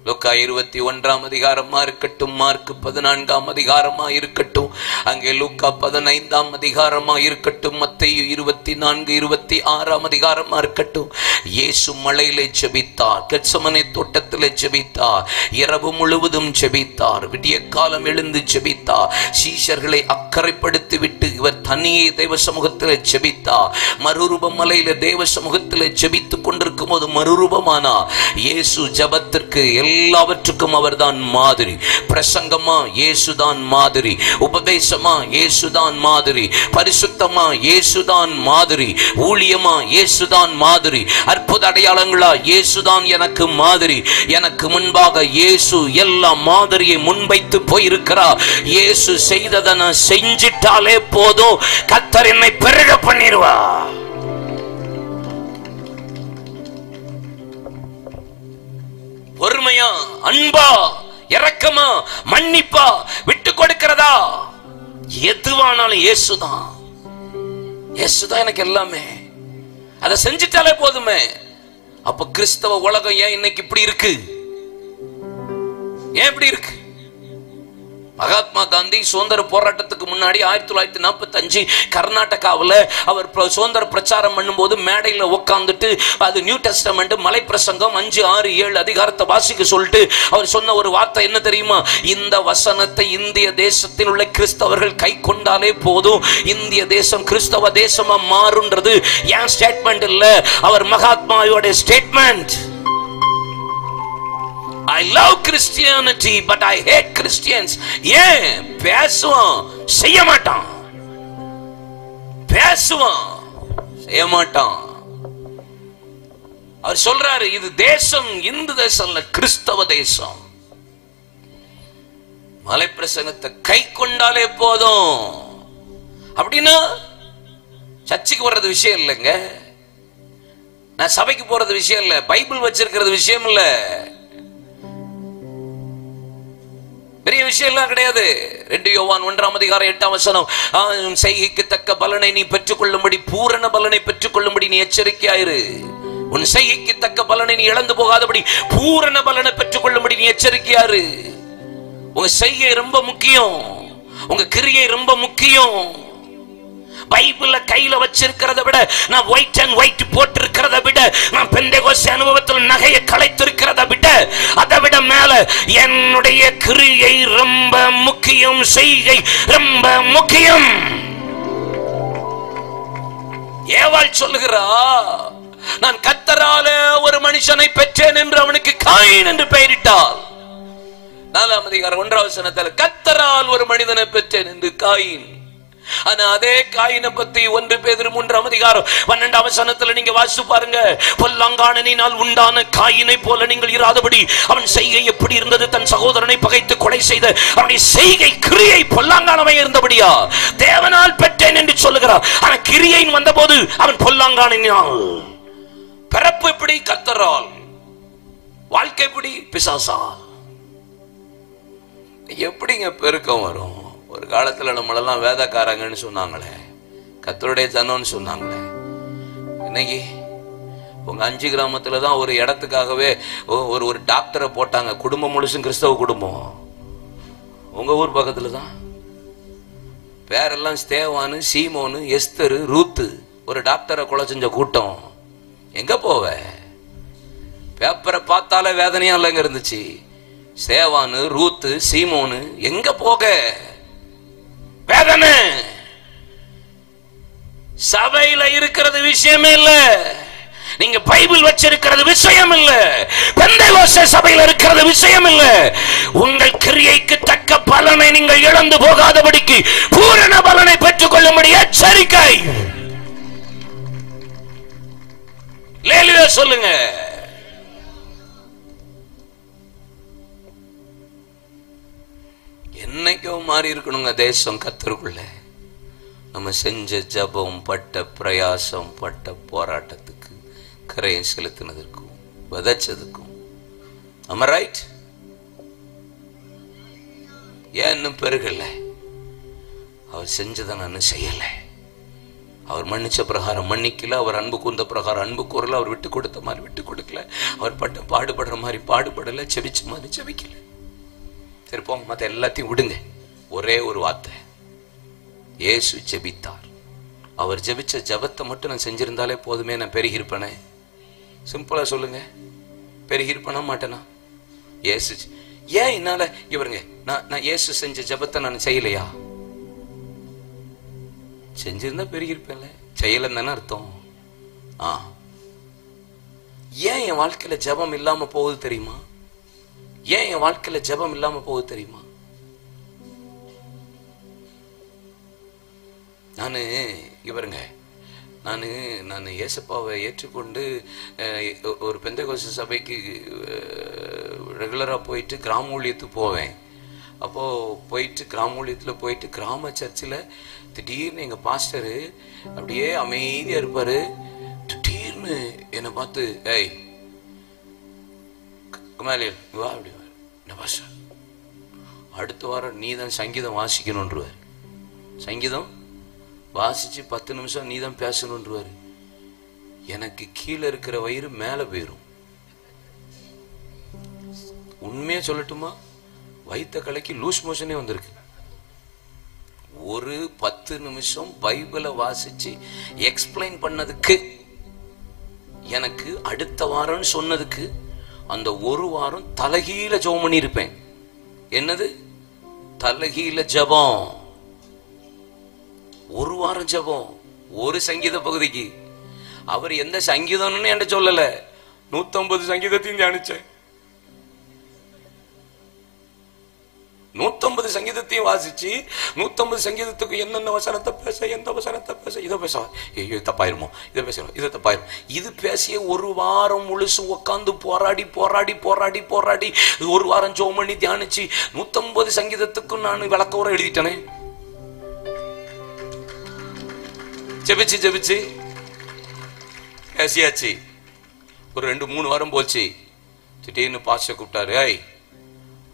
லூக்கா 21ஆம் அதிகாரமா இருக்கட்டும், மார்க் 14ஆம் அதிகாரமா இருக்கட்டும், அங்கே லூக்கா 15ஆம் அதிகாரமா இருக்கட்டும், மத்தேயு 24, 26ஆம் அதிகாரமா இருக்கட்டும், இயேசு மலையிலே ஜெபித்தார், கெத்செமனே தோட்டத்திலே ஜெபித்தார், இரவு முழுவதும் ஜெபித்தார், விடிய காலம் எழுந்து ஜெபித்தார், சீஷர்களை அக்கறைப்படுத்தி விட்டு இவர் தனியே தேவ சமூகத்திலே ஜெபித்தார். மறுரூப மலையில தேவ சமூகத்திலே ஜெபித்துக் கொண்டிருக்கும் போது மறுரூபமானா. இயேசு ஜெபத்திற்கு எல்லாவற்றுக்கும் அவர்தான் மாதிரி. பிரசங்கமா இயேசுதான் மாதிரி, உபதேசமா இயேசுதான் மாதிரி, பரிசுத்தமா இயேசுதான் மாதிரி, ஊழியமா இயேசுதான் மாதிரி, அற்புத அடையாளங்களா இயேசுதான் எனக்கு மாதிரி. எனக்கு முன்பாக இயேசு எல்லா மாதிரியை முன்வைத்து போயிருக்கிறார். இயேசு செய்ததை நான் செஞ்சிட்டாலே போதும், கர்த்தர் என்னை பெருக பண்ணிடுவார். பொறுமையா, அன்பா, இரக்கமா, மன்னிப்பா, விட்டு கொடுக்கிறதா, எதுவானாலும் இயேசுதான். இயேசுதான் எனக்கு எல்லாமே. அதை செஞ்சிட்டாலே போதுமே. அப்ப கிறிஸ்தவ உலகம் ஏன் இன்னைக்கு இப்படி இருக்கு? ஏன் இப்படி இருக்கு? மகாத்மா காந்தி சுதந்திர போராட்டத்துக்கு முன்னாடி 1945 கர்நாடகாவில் அவர் சுதந்திர பிரச்சாரம் பண்ணும்போது மேடையில் உட்கார்ந்துட்டு அது நியூ டெஸ்டமெண்ட் மலை பிரசங்கம் 5, 6, 7 அதிகாரத்தை வாசிக்க சொல்லிட்டு அவர் சொன்ன ஒரு வார்த்தை என்ன தெரியுமா? இந்த வசனத்தை இந்திய தேசத்தில் உள்ள கிறிஸ்தவர்கள் கை கொண்டாலே போதும், இந்திய தேசம் கிறிஸ்தவ தேசமா மாறுன்றது ஏன் ஸ்டேட்மெண்ட் இல்ல, அவர் மகாத்மாவோட statement. I love Christianity but I hate Christians. ஏன்? பேசுவான், செய்ய மாட்டான். பேசுவான், செய்ய மாட்டான். அவர் சொல்றாரு, இது தேசம் இந்து தேசம் இல்ல, கிறிஸ்தவ தேசம். மலை பிரசங்கத்தை கை கொண்டாலே போதும். அப்படின்னா சர்ச்சுக்கு வர்றது விஷயம் இல்லைங்க, நான் சபைக்கு போறது விஷயம் இல்ல, பைபிள் வச்சிருக்கிறது விஷயம் இல்ல, பெரிய விஷயம் எல்லாம் கிடையாது. 2 யோவான் 1:8 செய்கைக்கு தக்க பலனை நீ பெற்றுக்கொள்ளும்படி, பூரண பலனை பெற்றுக்கொள்ளும்படி நீ எச்சரிக்கையாயிரு. உன் செய்கைக்கு தக்க பலனை நீ இழந்து போகாதபடி பூரண பலனை பெற்றுக்கொள்ளும்படி நீ எச்சரிக்கையாயிரு. உங்க செய்கை ரொம்ப முக்கியம், உங்க கிரியை ரொம்ப முக்கியம். பைபிள கையில வச்சிருக்கிறத விட, நான் ஒயிட் அண்ட் ஒயிட் போட்டிருக்கிறத விட, நான் பெந்தேகோஸ்தே அனுபவத்தில் நகையை களைத்திருக்கிறத விட, அதை விட மேல என்னுடைய கிரியை ரொம்ப முக்கியம், செய்கை ரொம்ப முக்கியம். ஏவாள் சொல்லுகிறா, நான் கர்த்தரால ஒரு மனுஷனை பெற்றேன் என்று அவனுக்கு காயின் என்று பெயரிட்டாள். 4ஆம் அதிகாரம் 1ஆம் வசனத்தில் கர்த்தரால் ஒரு மனிதனை பெற்றேன் என்று காயின். ஆனா அதே காயினை பத்தி 1 பேதுரு 3ஆம் அதிகாரம் 12ஆம் வசனத்துல நீங்க வாசித்து பாருங்க. பொல்லாங்கானனினால் உண்டான காயினை போல நீங்கள் இராதபடி அவன் செய்கை எப்படி இருந்தது? தன் சகோதரனை பகைத்து கொலை செய்த அவனுடைய செய்கை கிரியை பொல்லாங்கானவை இருந்தபடியா தேவனால் பெற்றேன் என்று சொல்லுகிறார். ஆனா கிரியையின் வந்த போது அவன் பொல்லாங்கானனினால். பிறப்பு எப்படி? கர்த்தரால். வாழ்க்கை எப்படி? பிசாசால். எப்படிங்க பெருக்கம் வரும்? ஒரு காலத்துல நம்மளெல்லாம் வேதக்காரங்கன்னு சொன்னாங்களே, கர்த்தருடைய ஜனம்னு சொன்னாங்களே. இன்னைக்கு உங்க 5 கிராமத்துல தான் ஒரு இடத்துக்காகவே ஒரு டாக்டரை போட்டாங்க. குடும்பம் முழுசும் கிறிஸ்தவ குடும்பம். உங்க ஊர் பக்கத்துல தான் பேரெல்லாம் ஸ்தேவானு, சீமோனு, எஸ்தரு, ரூத்து. ஒரு டாக்டரை கொலை செஞ்ச கூட்டம். எங்க போவ? பேப்பரை பார்த்தாலே வேதனையா இல்லைங்க இருந்துச்சு. ஸ்தேவானு, ரூத்து, சீமோனு, எங்க போக வேதனை? சபையில இருக்கிறது விஷயமே இல்ல, நீங்க பைபிள் வச்சிருக்கிறது விஷயம் இல்ல, பெந்தேகோஸ்தே சபையில இருக்கிறது விஷயம் இல்ல. உங்கள் கிரியைக்கு தக்க பலனை நீங்கள் இழந்து போகாதபடிக்கு பூரண பலனை பெற்றுக் கொள்ளும்படி எச்சரிக்கை. லேலுயா சொல்லுங்க. என்னைக்கும் மாறி இருக்கணுங்க தேசம் கர்த்தருக்குள்ள. நம்ம செஞ்ச ஜபம், பட்ட பிரயாசம், பட்ட போராட்டத்துக்கு, கரையை செலுத்தினதற்கும், விதைச்சதுக்கும். ஆமா ரைட்? ஏன் இன்னும் பெருகல? அவர் செஞ்சதை நான் செய்யல. அவர் மன்னிச்ச பிரகாரம் மன்னிக்கல, அவர் அன்பு கூர்ந்த பிரகாரம் அன்பு கூறல, அவர் விட்டு கொடுத்த மாதிரி விட்டு கொடுக்கல, அவர் பட்ட பாடுபடுற மாதிரி பாடுபடல, செபிச்ச மாதிரி செபிக்கல. சரி போங்க, மற்ற எல்லாத்தையும் விடுங்க. ஒரே ஒரு வார்த்தை, இயேசு ஜெபித்தார். அவர் ஜெபிச்ச ஜபத்தை மட்டும் நான் செஞ்சிருந்தாலே போதுமே, நான் பெருகிருப்பேனே. சிம்பிளா சொல்லுங்க, பெருகிருப்பேனா மாட்டேனா? இயேசு ஏன் என்னால இவருங்க, நான் இயேசு செஞ்ச ஜபத்தை நான் செய்யலையா? செஞ்சிருந்தா பெருகிருப்பேன்ல, செய்யலன்னு தானே அர்த்தம். ஏன் என் வாழ்க்கையில ஜபம் இல்லாம போகுது தெரியுமா? ஏன் என் வாழ்க்கையில ஜபம் இல்லாம போகுது தெரியுமா? நான் இவருங்க, நான் இயேசுப்பாவை ஏற்றுக்கொண்டு ஒரு பெந்தேகோஸ்தே சபைக்கு ரெகுலரா போயிட்டு கிராம ஊழியத்துக்கு போவேன். அப்போ போயிட்டு கிராம ஊழியத்தில் போயிட்டு கிராம சர்ச்சில் திடீர்னு எங்க பாஸ்டரு அப்படியே அமைதியா இருப்பாரு. திடீர்னு என்னை பார்த்து, ஏய் மேலே வா அப்படி என்ன பாஷா, அடுத்த வாரம் நீ தான் சங்கீதம் வாசிக்கணுன்றவார். சங்கீதம் வாசிச்சு 10 நிமிஷம் நீ தான் பேசணுன்றவார். எனக்கு கீழே இருக்கிற வயிறு மேலே போயிரும். உண்மையா சொல்லட்டுமா, வயிற்ற கலக்கி லூஸ் மோஷனே வந்திருக்கு. ஒரு 10 நிமிஷம் பைபிளை வாசிச்சு எக்ஸ்பிளைன் பண்ணதுக்கு, எனக்கு அடுத்த வாரம் சொன்னதுக்கு அந்த ஒரு வாரம் தலகீழ ஜெபம் பண்ணி இருப்பேன். என்னது தலகீழ ஜெபம், ஒரு வாரம் ஜெபம் ஒரு சங்கீத பகுதிக்கு. அவர் எந்த சங்கீதம்னு என்கிட்ட சொல்லல, 150 சங்கீதத்தையும் தியானிச்சேன். 150 சங்கீதத்தையும் வாசிச்சு 150 சங்கீதத்துக்கு என்னென்ன வசனத்தை பேச, எந்த வசனத்தை பேச, இதை பேச, ஐயோ தப்பாயிருமோ, இதை பேசணும், இதை தப்பாயிரும், இது பேசிய ஒரு வாரம் முழுசு உட்காந்து போராடி போராடி போராடி போராடி ஒரு வாரம் ஜெபம் பண்ணி தியானிச்சு 150 சங்கீதத்துக்கும் நான் விளக்க உரை எழுதிட்டேனே. ஜெபிச்சு ஜெபிச்சு பேசியாச்சு. ஒரு 2-3 வாரம் போச்சு. திடீர்னு பாஸ்டர் கூப்பிட்டாரு, ஐய்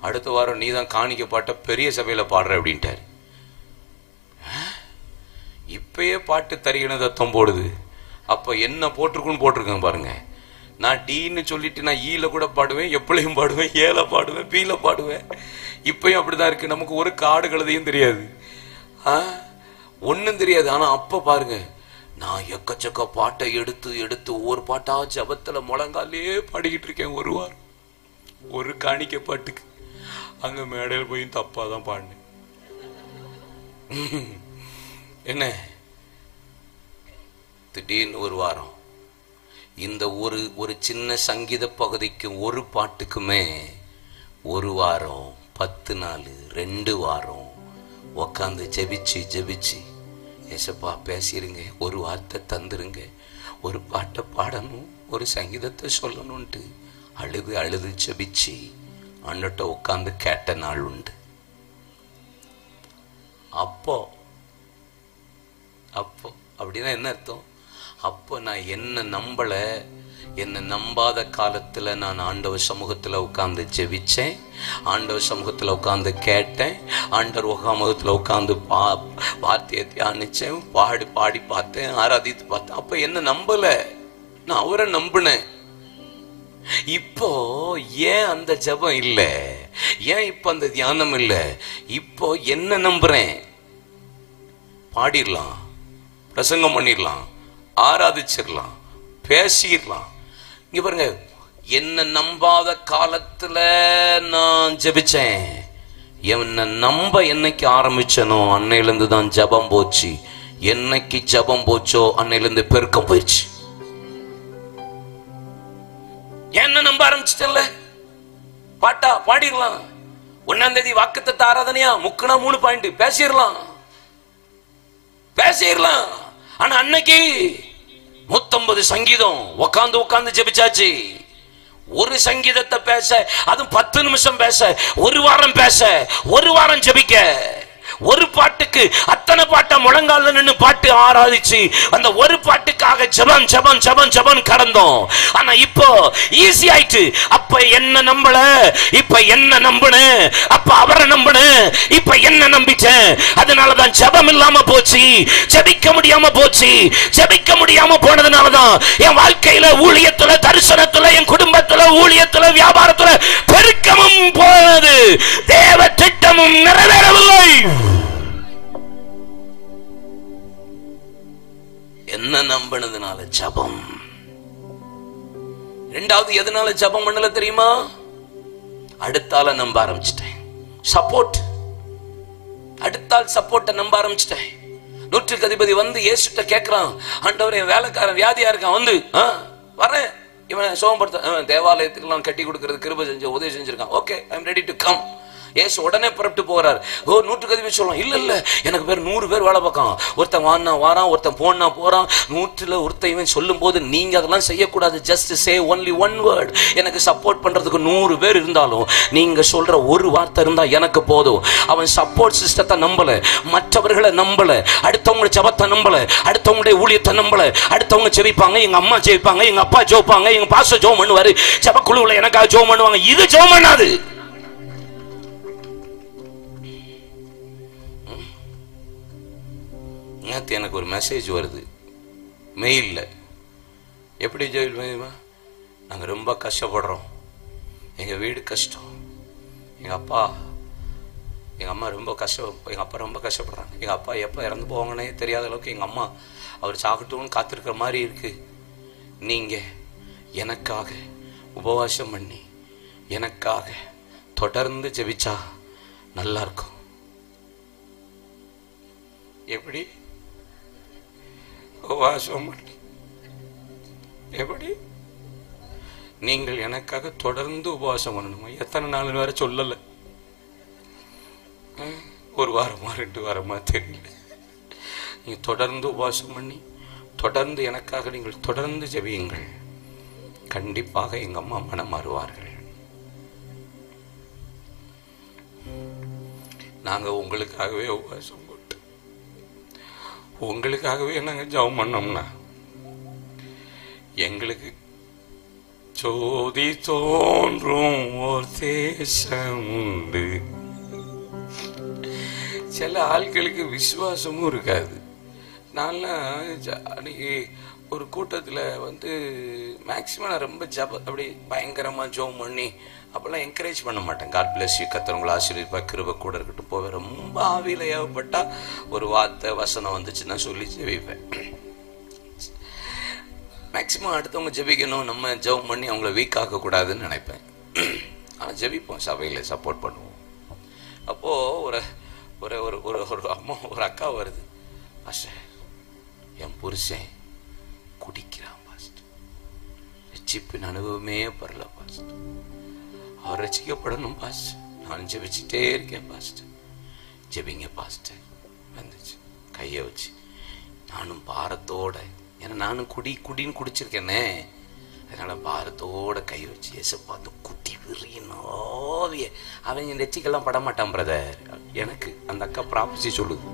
அடுத்த வாரம் நீ தான் காணிக்க பாட்ட பெரிய சபையில பாடுற அப்படின்ட்டாரு. இப்பயே பாட்டு தரிகன தத்தம் போடுது, அப்ப என்ன போட்டிருக்குன்னு போட்டிருக்கேன் பாருங்க. நான் டீன்னு சொல்லிட்டு நான் ஈல கூட பாடுவேன், எப்பளையும் பாடுவேன், ஏல பாடுவேன், பீல பாடுவேன். இப்பயும் அப்படிதான் இருக்கு. நமக்கு ஒரு காடு கழுதையும் தெரியாது, ஒன்னும் தெரியாது. ஆனா அப்ப பாருங்க, நான் எக்கச்சக்க பாட்டை எடுத்து எடுத்து ஒவ்வொரு பாட்டா ஜபத்துல முழங்காலே பாடிக்கிட்டு இருக்கேன். ஒரு வாரம் ஒரு காணிக்க பாட்டுக்கு. அங்க மேடையில் போய் தப்பா தான் பாடினேன். என்ன திடீர்னு ஒரு வாரம் இந்த ஒரு சின்ன சங்கீத பகுதிக்கு ஒரு பாட்டுக்குமே ஒரு வாரம் 10 நாள் 2 வாரம் உக்காந்து ஜெபிச்சு ஜெபிச்சு, ஏசப்பா பேசிருங்க, ஒரு வார்த்தை தந்துருங்க, ஒரு பாட்டை பாடணும், ஒரு சங்கீதத்தை சொல்லணும்ட்டு அழுது அழுது ஜெபிச்சு அண்ணட்ட உட்காந்து கேட்ட நாள் உண்டு. அப்போ அப்போ அப்படின்னா என்ன அர்த்தம்? அப்போ நான் என்ன நம்பல, என்ன நம்பாத காலத்துல நான் ஆண்டவர் சமூகத்துல உட்கார்ந்து ஜெபிச்சேன், ஆண்டவர் சமூகத்துல உட்கார்ந்து கேட்டேன், ஆண்டவர் சமூகத்துல உட்கார்ந்து வார்த்தையை தியானிச்சேன், பாடி பார்த்தேன், ஆராதித்து பார்த்தேன். அப்ப என்ன நம்பல, நான் அவரை நம்பினேன். இப்போ ஏன் அந்த ஜெபம் இல்ல, ஏன் இப்ப அந்த தியானம் இல்ல? இப்போ என்ன நம்புறேன்? பாடிடலாம், பிரசங்கம் பண்ணிடலாம், ஆராதிச்சிடலாம், பேசிடலாம். இங்க பாருங்க, என்ன நம்பாத காலத்துல நான் ஜெபிச்சேன், என்ன நம்ப என்னைக்கு ஆரம்பிச்சனோ அன்னையிலிருந்து தான் ஜெபம் போச்சு. என்னைக்கு ஜெபம் போச்சோ அன்னையிலிருந்து பெருக்கம் போயிடுச்சு. என்ன நம்ப ஆரம்பிச்சிட்டல, பாட்டா பாடிடலாம். 1ஆம் தேதி வாக்குத்தத்த ஆராதனையா முக்குனா 3 பாயிண்ட் பேசிடலாம் பேசிடலாம். ஆனா அன்னைக்கு 150 சங்கீதம் உட்காந்து உட்காந்து ஜெபிச்சாச்சு. ஒரு சங்கீதத்தை பேச, அதுவும் 10 நிமிஷம் பேச, ஒரு வாரம் பேச, ஒரு வாரம் ஜெபிக்க, ஒரு பாட்டுக்கு அத்தனை பாட்டை முழங்கால நின்று பாட்டு ஆராதிச்சு அந்த ஒரு பாட்டுக்காக ஜெபம் ஜெபம் ஜெபம் ஜெபம் கடந்தோம். ஆனா இப்போ ஈஸி ஆயிட்டு. அப்ப என்ன நம்பல, இப்ப என்ன நம்புனேன், அப்ப அவரை நம்புனேன், இப்ப என்ன நம்பிட்டேன். அதனாலதான் ஜெபம் இல்லாம போச்சு, ஜெபிக்க முடியாம போச்சு. ஜெபிக்க முடியாம போனதுனாலதான் என் வாழ்க்கையில, ஊழியத்துல, தரிசனத்துல, என் குடும்பத்துல, ஊழியத்துல, வியாபாரத்துல பெருக்கமும் போனது, தேவ திட்டமும் நிறைவேறவில்லை. என்ன நம்பினதுனால ஜெபம். ரெண்டாவது எதனால ஜெபம் பண்ணல தெரியுமா? அடுத்தால நம்ப ஆரம்பிச்சிட்டேன். சப்போர்ட், அடுத்தால் சப்போர்ட்டை நம்ப ஆரம்பிச்சிட்டேன். 100க்கு அதிபதி வந்து இயேசுட்ட கேட்கிறான், ஆண்டவரே வேலைக்காரன் வியாதியா இருக்கான், வந்து வரேன், இவனை சோகப்படுத்த, தேவாலயத்துக்கெல்லாம் கட்டி கொடுக்கறது கிருபை செஞ்சு உதவி செஞ்சிருக்கான், okay I am ready to come. Yesu உடனே புறப்பட்டு போகிறார். ஓ 100 அதிபதி சொல்லலாம், இல்ல இல்ல எனக்கு பேர் 100 பேர் வேலை பார்க்கலாம், ஒருத்தன் வாரான் ஒருத்தன் போனா போறான், 100ல் ஒருத்தன் சொல்லும் போது நீங்க அதெல்லாம் செய்யக்கூடாது. Just say only one word. எனக்கு சப்போர்ட் பண்றதுக்கு 100 பேர் இருந்தாலும் நீங்க சொல்ற ஒரு வார்த்தை இருந்தா எனக்கு போதும். அவன் சப்போர்ட் சிஸ்டத்தை நம்பல, மற்றவர்களை நம்பல, அடுத்தவங்க ஜெபத்தை நம்பல, அடுத்தவங்களுடைய ஊழியத்தை நம்பல. அடுத்தவங்க ஜெபிப்பாங்க, எங்க அம்மா ஜெபிப்பாங்க, எங்க அப்பா ஜெபிப்பாங்க, எங்க பாஸ்டர் ஜெபம் பண்ணுவாரு, ஜெபக்குழுவுல எனக்காக ஜெபம் பண்ணுவாங்க. இது ஜெபம் பண்ணாது. நேற்று எனக்கு ஒரு மெசேஜ் வருது மெயிலில். எப்படி ஜெயிலுமா, நாங்கள் ரொம்ப கஷ்டப்படுறோம், எங்கள் வீடு கஷ்டம், எங்கள் அப்பா எங்கள் அம்மா ரொம்ப எங்கள் அப்பா ரொம்ப கஷ்டப்படுறாங்க, எங்கள் அப்பா எப்போ இறந்து போவாங்கன்னே தெரியாத அளவுக்கு எங்கள் அம்மா அவர் சாப்பிட்டோன்னு காத்திருக்கிற மாதிரி இருக்குது. நீங்கள் எனக்காக உபவாசம் பண்ணி எனக்காக தொடர்ந்து ஜெபிச்சா நல்லா இருக்கும். எப்படி உபவாசம் பண்ணி, எப்படி நீங்கள் எனக்காக தொடர்ந்து உபவாசம் பண்ணணுமா? எத்தனை நாள் வேற சொல்லல, ஒரு வாரமா 2 வாரமா தெரியல. நீங்க தொடர்ந்து உபவாசம் பண்ணி தொடர்ந்து எனக்காக நீங்கள் தொடர்ந்து ஜெபியுங்கள். கண்டிப்பாக எங்க அம்மா மனம் மாறுவார்கள். நாங்க உங்களுக்காகவே உபவாசம் போட்டு உங்களுக்காகவே நாங்க ஜெபம் பண்ணோம்னா எங்களுக்கு ஜோதி தோன்றும் ஒரு தேசம் உண்டு. சில ஆட்களுக்கு விசுவாசமும் இருக்காது. நான் ஒரு கூட்டத்தில் மேக்சிமம் நான் ரொம்ப அப்படி பயங்கரமாக ஜெபம் பண்ணி அப்பெல்லாம் என்கரேஜ் பண்ண மாட்டேன். காட் பிளஸ் யூ, கர்த்தர் ஆசீர்வதிப்பா, கிருபை கூட இருக்கட்டும் போவேன். ரொம்ப ஆவியில் ஏவப்பட்டா ஒரு வார்த்தை வசனம் வந்துச்சுன்னா சொல்லி ஜெபிப்பேன். மேக்சிமம் அடுத்தவங்க ஜெபிக்கணும், நம்ம ஜெபம் பண்ணி அவங்கள வீக் ஆக்கக்கூடாதுன்னு நினைப்பேன். ஆனால் ஜெபிப்போம், சபையில் சப்போர்ட் பண்ணுவோம். அப்போது ஒரு ஒரு ஒரு ஒரு அம்மா ஒரு அக்கா வருது, பாஸ்டர் என் புருஷன் குடிக்கிறான் பாஸ்டர், ரட்சிப்பின் அனுபவமே பரல பாஸ்டர், அவர் ரட்சிக்கப்படணும் பாஸ்டர், நான் ஜெபிச்சுட்டே இருக்கேன் பாஸ்டர், ஜெபிங்க பாஸ்டர். வந்துச்சு கையை வச்சு, நானும் பாரத்தோட, ஏன்னா நானும் குடின்னு குடிச்சிருக்கேனே, அதனால பாரத்தோட கை வச்சு ஏசப்பா அந்த குட்டி விரியினோவிய அவன் ரட்சிக்கெல்லாம் படமாட்டான் பிரதர். எனக்கு அந்த அக்கா ப்ராபசி சொல்லுது.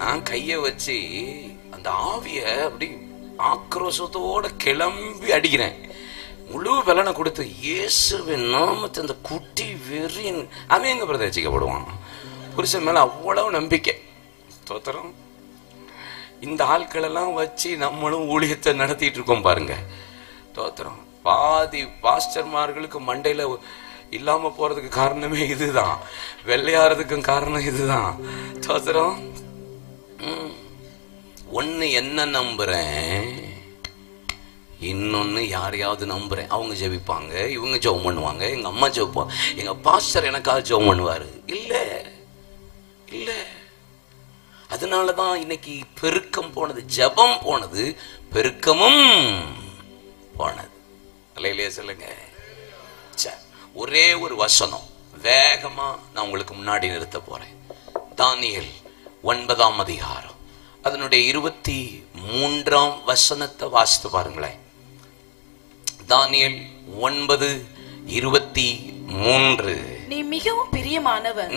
நான் கையை வச்சு அந்த ஆவிய அப்படி ஆக்ரோஷத்தோட கிளம்பி அடிக்கிறேன். முழு பலனை கொடுத்து இயேசுவின் நாமத்தை அந்த குட்டி வெறியன் அவன் எங்க பிரதர் ரட்சிக்கப்படுவான். புருஷன் மேல அவ்வளவு நம்பிக்கை. தோத்திரம். இந்த ஆட்களெல்லாம் வச்சு நம்மளும் ஊழியத்தை நடத்திட்டு இருக்கோம் பாருங்க. தோத்திரம். பாதி பாஸ்டர்மார்களுக்கு மண்டையில இல்லாம போறதுக்கு காரணமே இதுதான், வெள்ளையாறதுக்கும் காரணம் இதுதான். தோத்திரம். ஒன்னு என்ன நம்புறேன், இன்னொன்னு யாரையாவது நம்புறேன். அவங்க ஜெபிப்பாங்க, இவங்க ஜெபம் பண்ணுவாங்க, எங்க அம்மா ஜெபிப்பாங்க, எங்க பாஸ்டர் எனக்காக ஜெபம் பண்ணுவாரு. இல்ல இல்ல, அதனாலதான் இன்னைக்கு பெருக்கம் போனது, ஜெபம் போனது, பெருக்கமும் போனது. அல்லேலூயா சொல்லுங்க. ஒரே ஒரு வசனம் வேகமா நான் உங்களுக்கு முன்னாடி நிறுத்த போறேன். தானியேல் 9ஆம் அதிகாரம் அதனுடைய 23ஆம் வசனத்தை வாசித்து பாருங்களேன். தானியேல் 9:23. நீ மிகவும் பிரியமானவன்,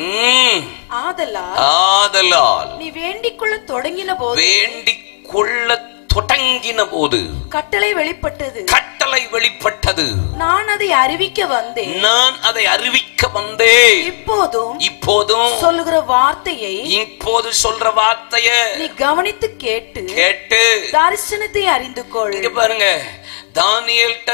ஆதலால் நீ வேண்டிக்கொள்ள தொடங்கின போது கட்டளை வெளிப்பட்டது, நான் அதை அறிவிக்க வந்தேன். இப்போதும் சொல்லுகிற வார்த்தையை நீ கவனித்து கேட்டு தரிசனத்தை அறிந்து கொள். இங்க பாருங்க, தானியேல்ட்ட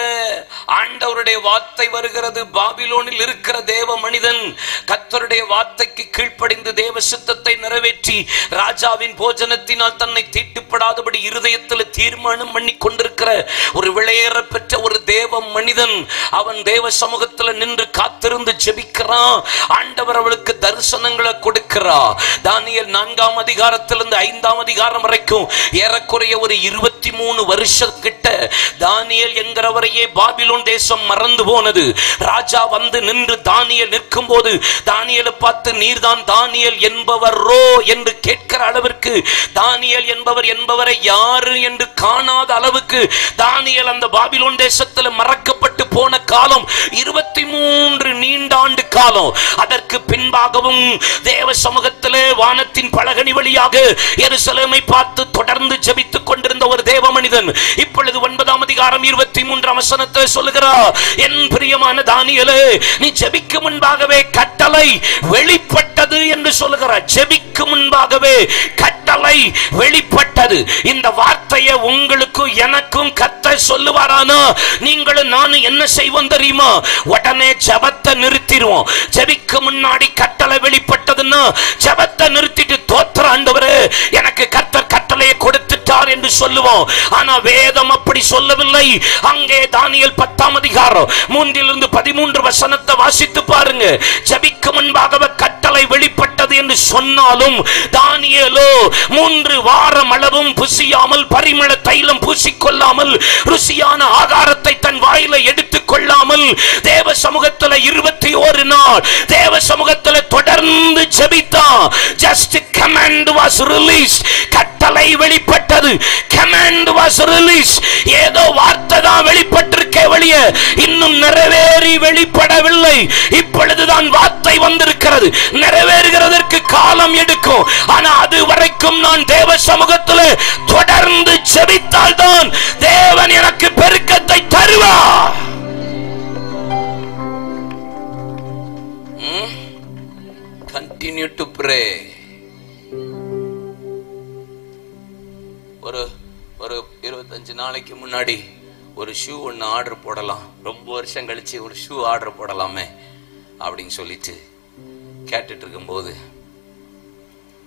ஆண்டவருடைய வார்த்தை வருகிறது. பாபிலோனில் இருக்கிற தேவ மனிதன் கர்த்தருடைய வார்த்தைக்கு கீழ்ப்படிந்து தேவ சித்தத்தை நிறைவேற்றி ராஜாவின் போஜனத்தினால் தன்னை தீட்டுப்படாதபடி இருதயத்தில் தீர்மானம் பண்ணி கொண்டிருக்கிற ஒரு விளையேற பெற்ற ஒரு தேவ மனிதன். அவன் தேவ சமூகத்துல நின்று காத்திருந்து ஜெபிக்கிறான். ஆண்டவர் அவளுக்கு தரிசனங்களை கொடுக்கிறார். தானியேல் 4ஆம் அதிகாரத்திலிருந்து 5ஆம் அதிகாரம் வரைக்கும் ஏறக்குறைய ஒரு 23 வருஷம் கிட்ட தானியேல் என்கிறவரையே பாபிலோன் தேசம் மறந்து போனது. ராஜா வந்து நின்று தானியேல் நிற்கும் போது தானியேலை பார்த்து, நீர்தான் தானியேல் என்பவரோ என்று கேட்கிற அளவிற்கு, தானியேல் என்பவரை யாரு என்று காணாத அளவுக்கு தானியேல் அந்த பாபிலோன் தேசத்தில் மறக்கப்பட்டு போன காலம் 23 நீண்ட ஆண்டு காலம். அதற்கு பின்பாகவும் தேவ சமூகத்திலே வானத்தின் பலகனி வழியாக எருசலேமை பார்த்து தொடர்ந்து ஜெபித்துக் கொண்டிருந்த ஒரு தேவ மனிதன் இப்பொழுது 9ஆம் அதிகாரம் 23ஆம் வசனத்தில் சொல்லுகிறார், என் பிரியமான தானியேலே, நீ ஜெபிக்கு முன்பாகவே கட்டளை வெளிப்பட்டது என்று சொல்லுகிறார். ஜெபிக்கு முன்பாகவே கட்டளை வெளிப்பட்டது. இந்த வார்த்தையை உங்களுக்கும் எனக்கும் கர்த்தர் சொல்லுவாரானா, நீங்களும் நானும் என்ன செய்வோம் தெரியுமா? உடனே ஜெபத்தை நிறுத்திடுவோம். ஜெபிக்கு முன்னாடி கட்டளை வெளிப்பட்டதுன்னா ஜெபத்தை நிறுத்திட்டு, தோத்திர ஆண்டவரே, எனக்கு கர்த்தர் கட்டளையை கொடுத்துட்டார் என்று சொல்லுவோம். ஆனா வேதம் அப்படி சொல்லவில்லை. அங்கே தானியேல் 10ஆம் அதிகாரம் 3 13 வசனத்தை வாசித்து பாருங்க. ஜெபிக்கு முன்பாகவே கட்டளை வெளிப்பட்டது என்று சொன்னாலும் தானியேலோ 3 வாரம் அளவும் புசியாமல், பரிமள தைலம் பூசிக்கொள்ளாமல், ருசியான ஆகாரத்தை தன் வாயில எடுத்துக் கொள்ளாமல் தேவ சமூகத்தில் 21 நாள் தேவ சமூகத்தில் தொடர்ந்து ஜெபித்தான். Just command was released. கட்டளை வெளிப்பட்டது. command was released. ஏதோ வார்த்தை தான் வெளிப்பட்டிருக்கே வெளியே இன்னும் நிறைவேறி வெளிப்படவில்லை. இப்பொழுதுதான் வார்த்தை வந்திருக்கிறது. நிறைவேறுகிறதற்கு காலம் எடுக்கும். ஆனா அது வரைக்கும் நான் தேவ சமூகத்தில் தொடர்ந்து ஜெபித்தால் தான் தேவன் எனக்கு பெருக்கத்தை தருவார். Continue to pray. ஒரு 25 நாளைக்கு முன்னாடி ஒரு ஷூ ஒன்று ஆர்டர் போடலாம், ரொம்ப வருஷம் கழிச்சு ஒரு ஷூ ஆர்டர் போடலாமே அப்படின்னு சொல்லிட்டு கேட்டுட்டு இருக்கும்போது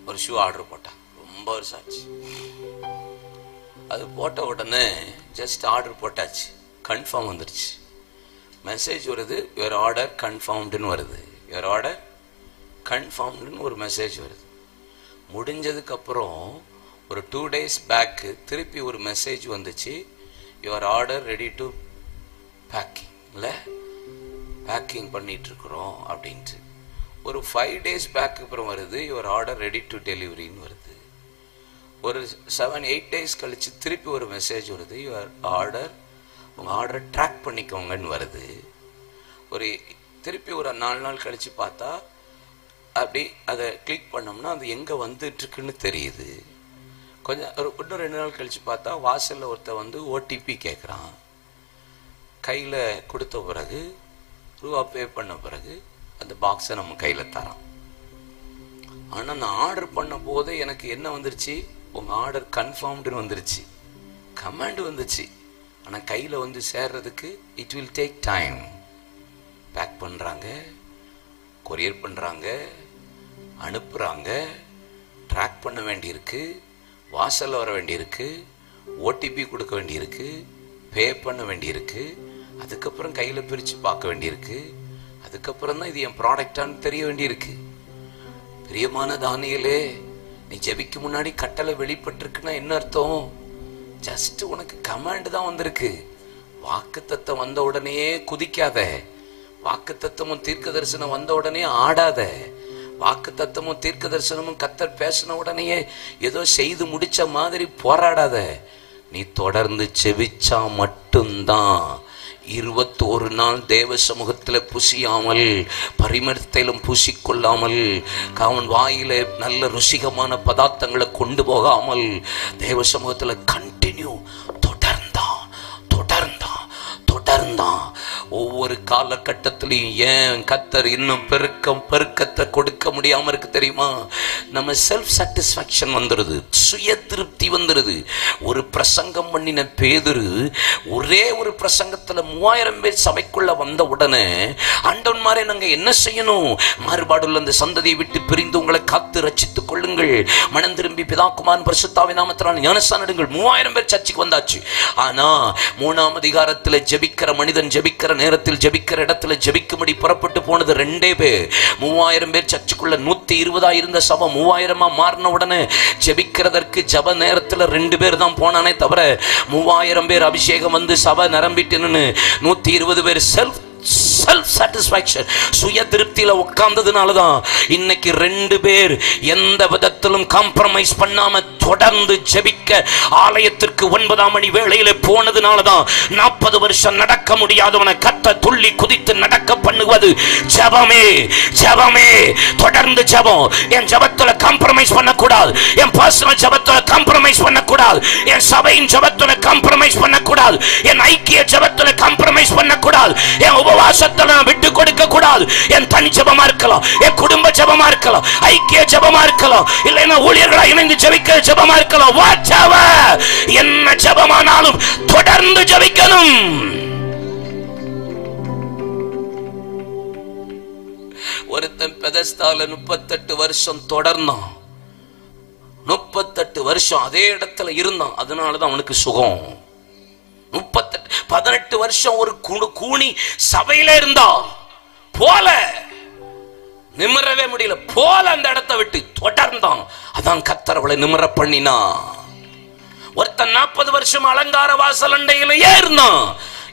ஒரு ஷூ ஆர்டர் போட்டேன். ரொம்ப வருஷம் ஆச்சு. அது போட்ட உடனே ஜஸ்ட் ஆர்டர் போட்டாச்சு, கன்ஃபார்ம் வந்துருச்சு. மெசேஜ் வருது, யுவர் ஆர்டர் கன்ஃபார்ம்டுன்னு வருது. யுவர் ஆர்டர் கன்ஃபார்ம்டுன்னு ஒரு மெசேஜ் வருது. முடிஞ்சதுக்கு அப்புறம் ஒரு 2 days பேக் திருப்பி ஒரு மெசேஜ் வந்துச்சு, your order ready to packing பண்ணிட்டு இருக்கிறோம் அப்படின்ட்டு. ஒரு 5 days பேக் அப்புறம் வருது, யுவர் ஆர்டர் ரெடி டு டெலிவரின்னு வருது. ஒரு 7-8 days கழிச்சு திருப்பி ஒரு மெசேஜ் வருது, யுவர் ஆர்டர், உங்கள் ஆர்டரை ட்ராக் பண்ணிக்கோங்கன்னு வருது. திருப்பி ஒரு 4 நாள் கழிச்சு பார்த்தா அப்படி அதை கிளிக் பண்ணோம்னா அது எங்கே வந்துட்டு இருக்குன்னு தெரியுது. கொஞ்சம் இன்னும் 2 நாள் கழிச்சு பார்த்தா வாசலில் ஒருத்தர் வந்து ஓடிபி கேட்குறான். கையில் கொடுத்த பிறகு, ரூபா பே பண்ண பிறகு அந்த பாக்ஸை நம்ம கையில் தரான். ஆனால் நான் ஆர்டர் பண்ண போதே எனக்கு என்ன வந்துருச்சு? உங்கள் ஆர்டர் கன்ஃபார்ம்டுன்னு வந்துருச்சு, கமாண்ட் வந்துச்சு. ஆனால் கையில் வந்து சேர்றதுக்கு it will take time. Pack பண்ணுறாங்க, கொரியர் பண்ணுறாங்க, அனுப்புகிறாங்க, ட்ராக் பண்ண வேண்டியிருக்கு, வாசலில் வர வேண்டியிருக்கு, ஓடிபி கொடுக்க வேண்டியிருக்கு, பே பண்ண வேண்டியிருக்கு, அதுக்கப்புறம் கையில் பிரித்து பார்க்க வேண்டியிருக்கு, அதுக்கப்புறம் தான் இது என் ப்ராடக்டான்னு தெரிய வேண்டியிருக்கு. பிரியமான தானியேலே, நீ ஜெபிக்கு முன்னாடி கட்டளை வெளிப்பட்டிருக்குன்னா என்ன அர்த்தம்? ஜஸ்ட் உனக்கு கமாண்ட் தான் வந்திருக்கு. வாக்குத்தத்தம் வந்த உடனே குதிக்காத. வாக்குத்தத்தமும் தீர்க்க தரிசனம் வந்த உடனே ஆடாத. வாக்குத்தத்தமும் தீர்க்க தரிசனமும் கர்த்தர் பேசின உடனே ஏதோ செய்து முடிச்ச மாதிரி போராடாத. நீ தொடர்ந்து செபிச்சா மட்டும்தான் 21 நாள் தேவ சமூகத்தில் புசியாமல், பரிமளத்தையிலும் பூசிக்கொள்ளாமல், அவன் வாயில நல்ல ருசிகமான பதார்த்தங்களை கொண்டு போகாமல் தேவ சமூகத்தில் கண்டினியூ தொடர்ந்தான். ஒவ்வொரு காலகட்டத்திலையும் ஏன் கர்த்தர் இன்னும் பெருக்கத்தை கொடுக்க முடியாம இருக்கு தெரியுமா? நம்ம செல்ஃப் சாட்டிஸ்பாக்சன் வந்துருது, சுய திருப்தி வந்துருது. ஒரு பிரசங்கம் பண்ணின பேதுரு ஒரே ஒரு பிரசங்கத்துல 3000 பேர் சபைக்குள்ள வந்த உடனே, ஆண்டவன்மாரே நாங்க என்ன செய்யணும்? மாறுபாடுள்ள அந்த சந்ததியை விட்டு பிரிந்து உங்களை காத்து ரட்சித்துக் கொள்ளுங்கள், மனம் திரும்பி பிதா குமாரன் பரிசுத்தாவின் நாமத்தினால் ஞானஸ்நானம் எடுங்கள். 3000 பேர் சர்ச்சுக்கு வந்தாச்சு. ஆனா 3ஆம் அதிகாரத்தில் ஜெபிக்கிற மனிதன் ஜெபிக்கிற நேரத்தில் ஜெபிக்கிற இடத்துல ஜெபிக்கும்படி புறப்பட்டு போனது 2 பேர். 3000 பேர் சர்ச்சுக்குள்ள 120 இருந்த சபை 3000 மாறின உடனே ஜெபிக்கிறதற்கு ஜப நேரத்துல 2 பேர் தான் போனானே தவிர 3000 பேர் அபிஷேகம் வந்து சபை நிரம்பிட்டு 120 பேர் செல்ஃப் சாட்டிஸ்பாக்சன், சுய திருப்தியில உட்கார்ந்ததுனாலதான் இன்னைக்கு 2 பேர் எந்த விதத்திலும் காம்ப்ரமைஸ் பண்ணாம தொடர்ந்து ஜெபிக்க ஆலயத்திற்கு 9ஆம் மணி வேளையில போனதுனாலதான் 40 வருஷம் நடக்க முடியாதவனை கத்த துள்ளி குதித்து நடக்க பண்ணுவது ஜெபமே. ஜெபமே, தொடர்ந்து ஜெபம். என் ஜெபத்துல காம்ப்ரமைஸ் பண்ணக்கூடாது, என் பர்சனல் ஜெபத்துல காம்ப்ரமைஸ் பண்ணக்கூடாது, என் சபையின் ஜெபத்துல காம்ப்ரமைஸ் பண்ணக்கூடாது, என் ஐக்கிய ஜெபத்துல காம்ப்ரமைஸ் பண்ணக்கூடாது, என் உபவாசத்துல விட்டு கொடுக்க கூடாது. என் தனி ஜெபமா இருக்கலாம், என் குடும்ப ஜெபமா இருக்கலாம், ஐக்கிய ஜெபமா இருக்கலாம், இல்லைன்னா ஊழியர்களா இணைந்து ஜெபிக்கிற ஜெபமா இருக்கலாம். என்ன ஜெபமானாலும் தொடர்ந்து ஜெபிக்கணும். ஒருத்தன் பெதஸ்தால 38 வருஷம் தொடர்ந்தான், 38 வருஷம் அதே இடத்துல இருந்தான். அதனாலதான் அவனுக்கு சுகம். 18 வருஷம் ஒரு கூணி சபையில இருந்தா போல, நிமிரவே முடியல போல, அந்த இடத்தை விட்டு தொடர்ந்தான். அதான் கர்த்தர் அவளை நிமிர பண்ணினா. ஒருத்தன் 40 வருஷம் அலங்கார வாசல் அண்டையிலேயே இருந்தான்.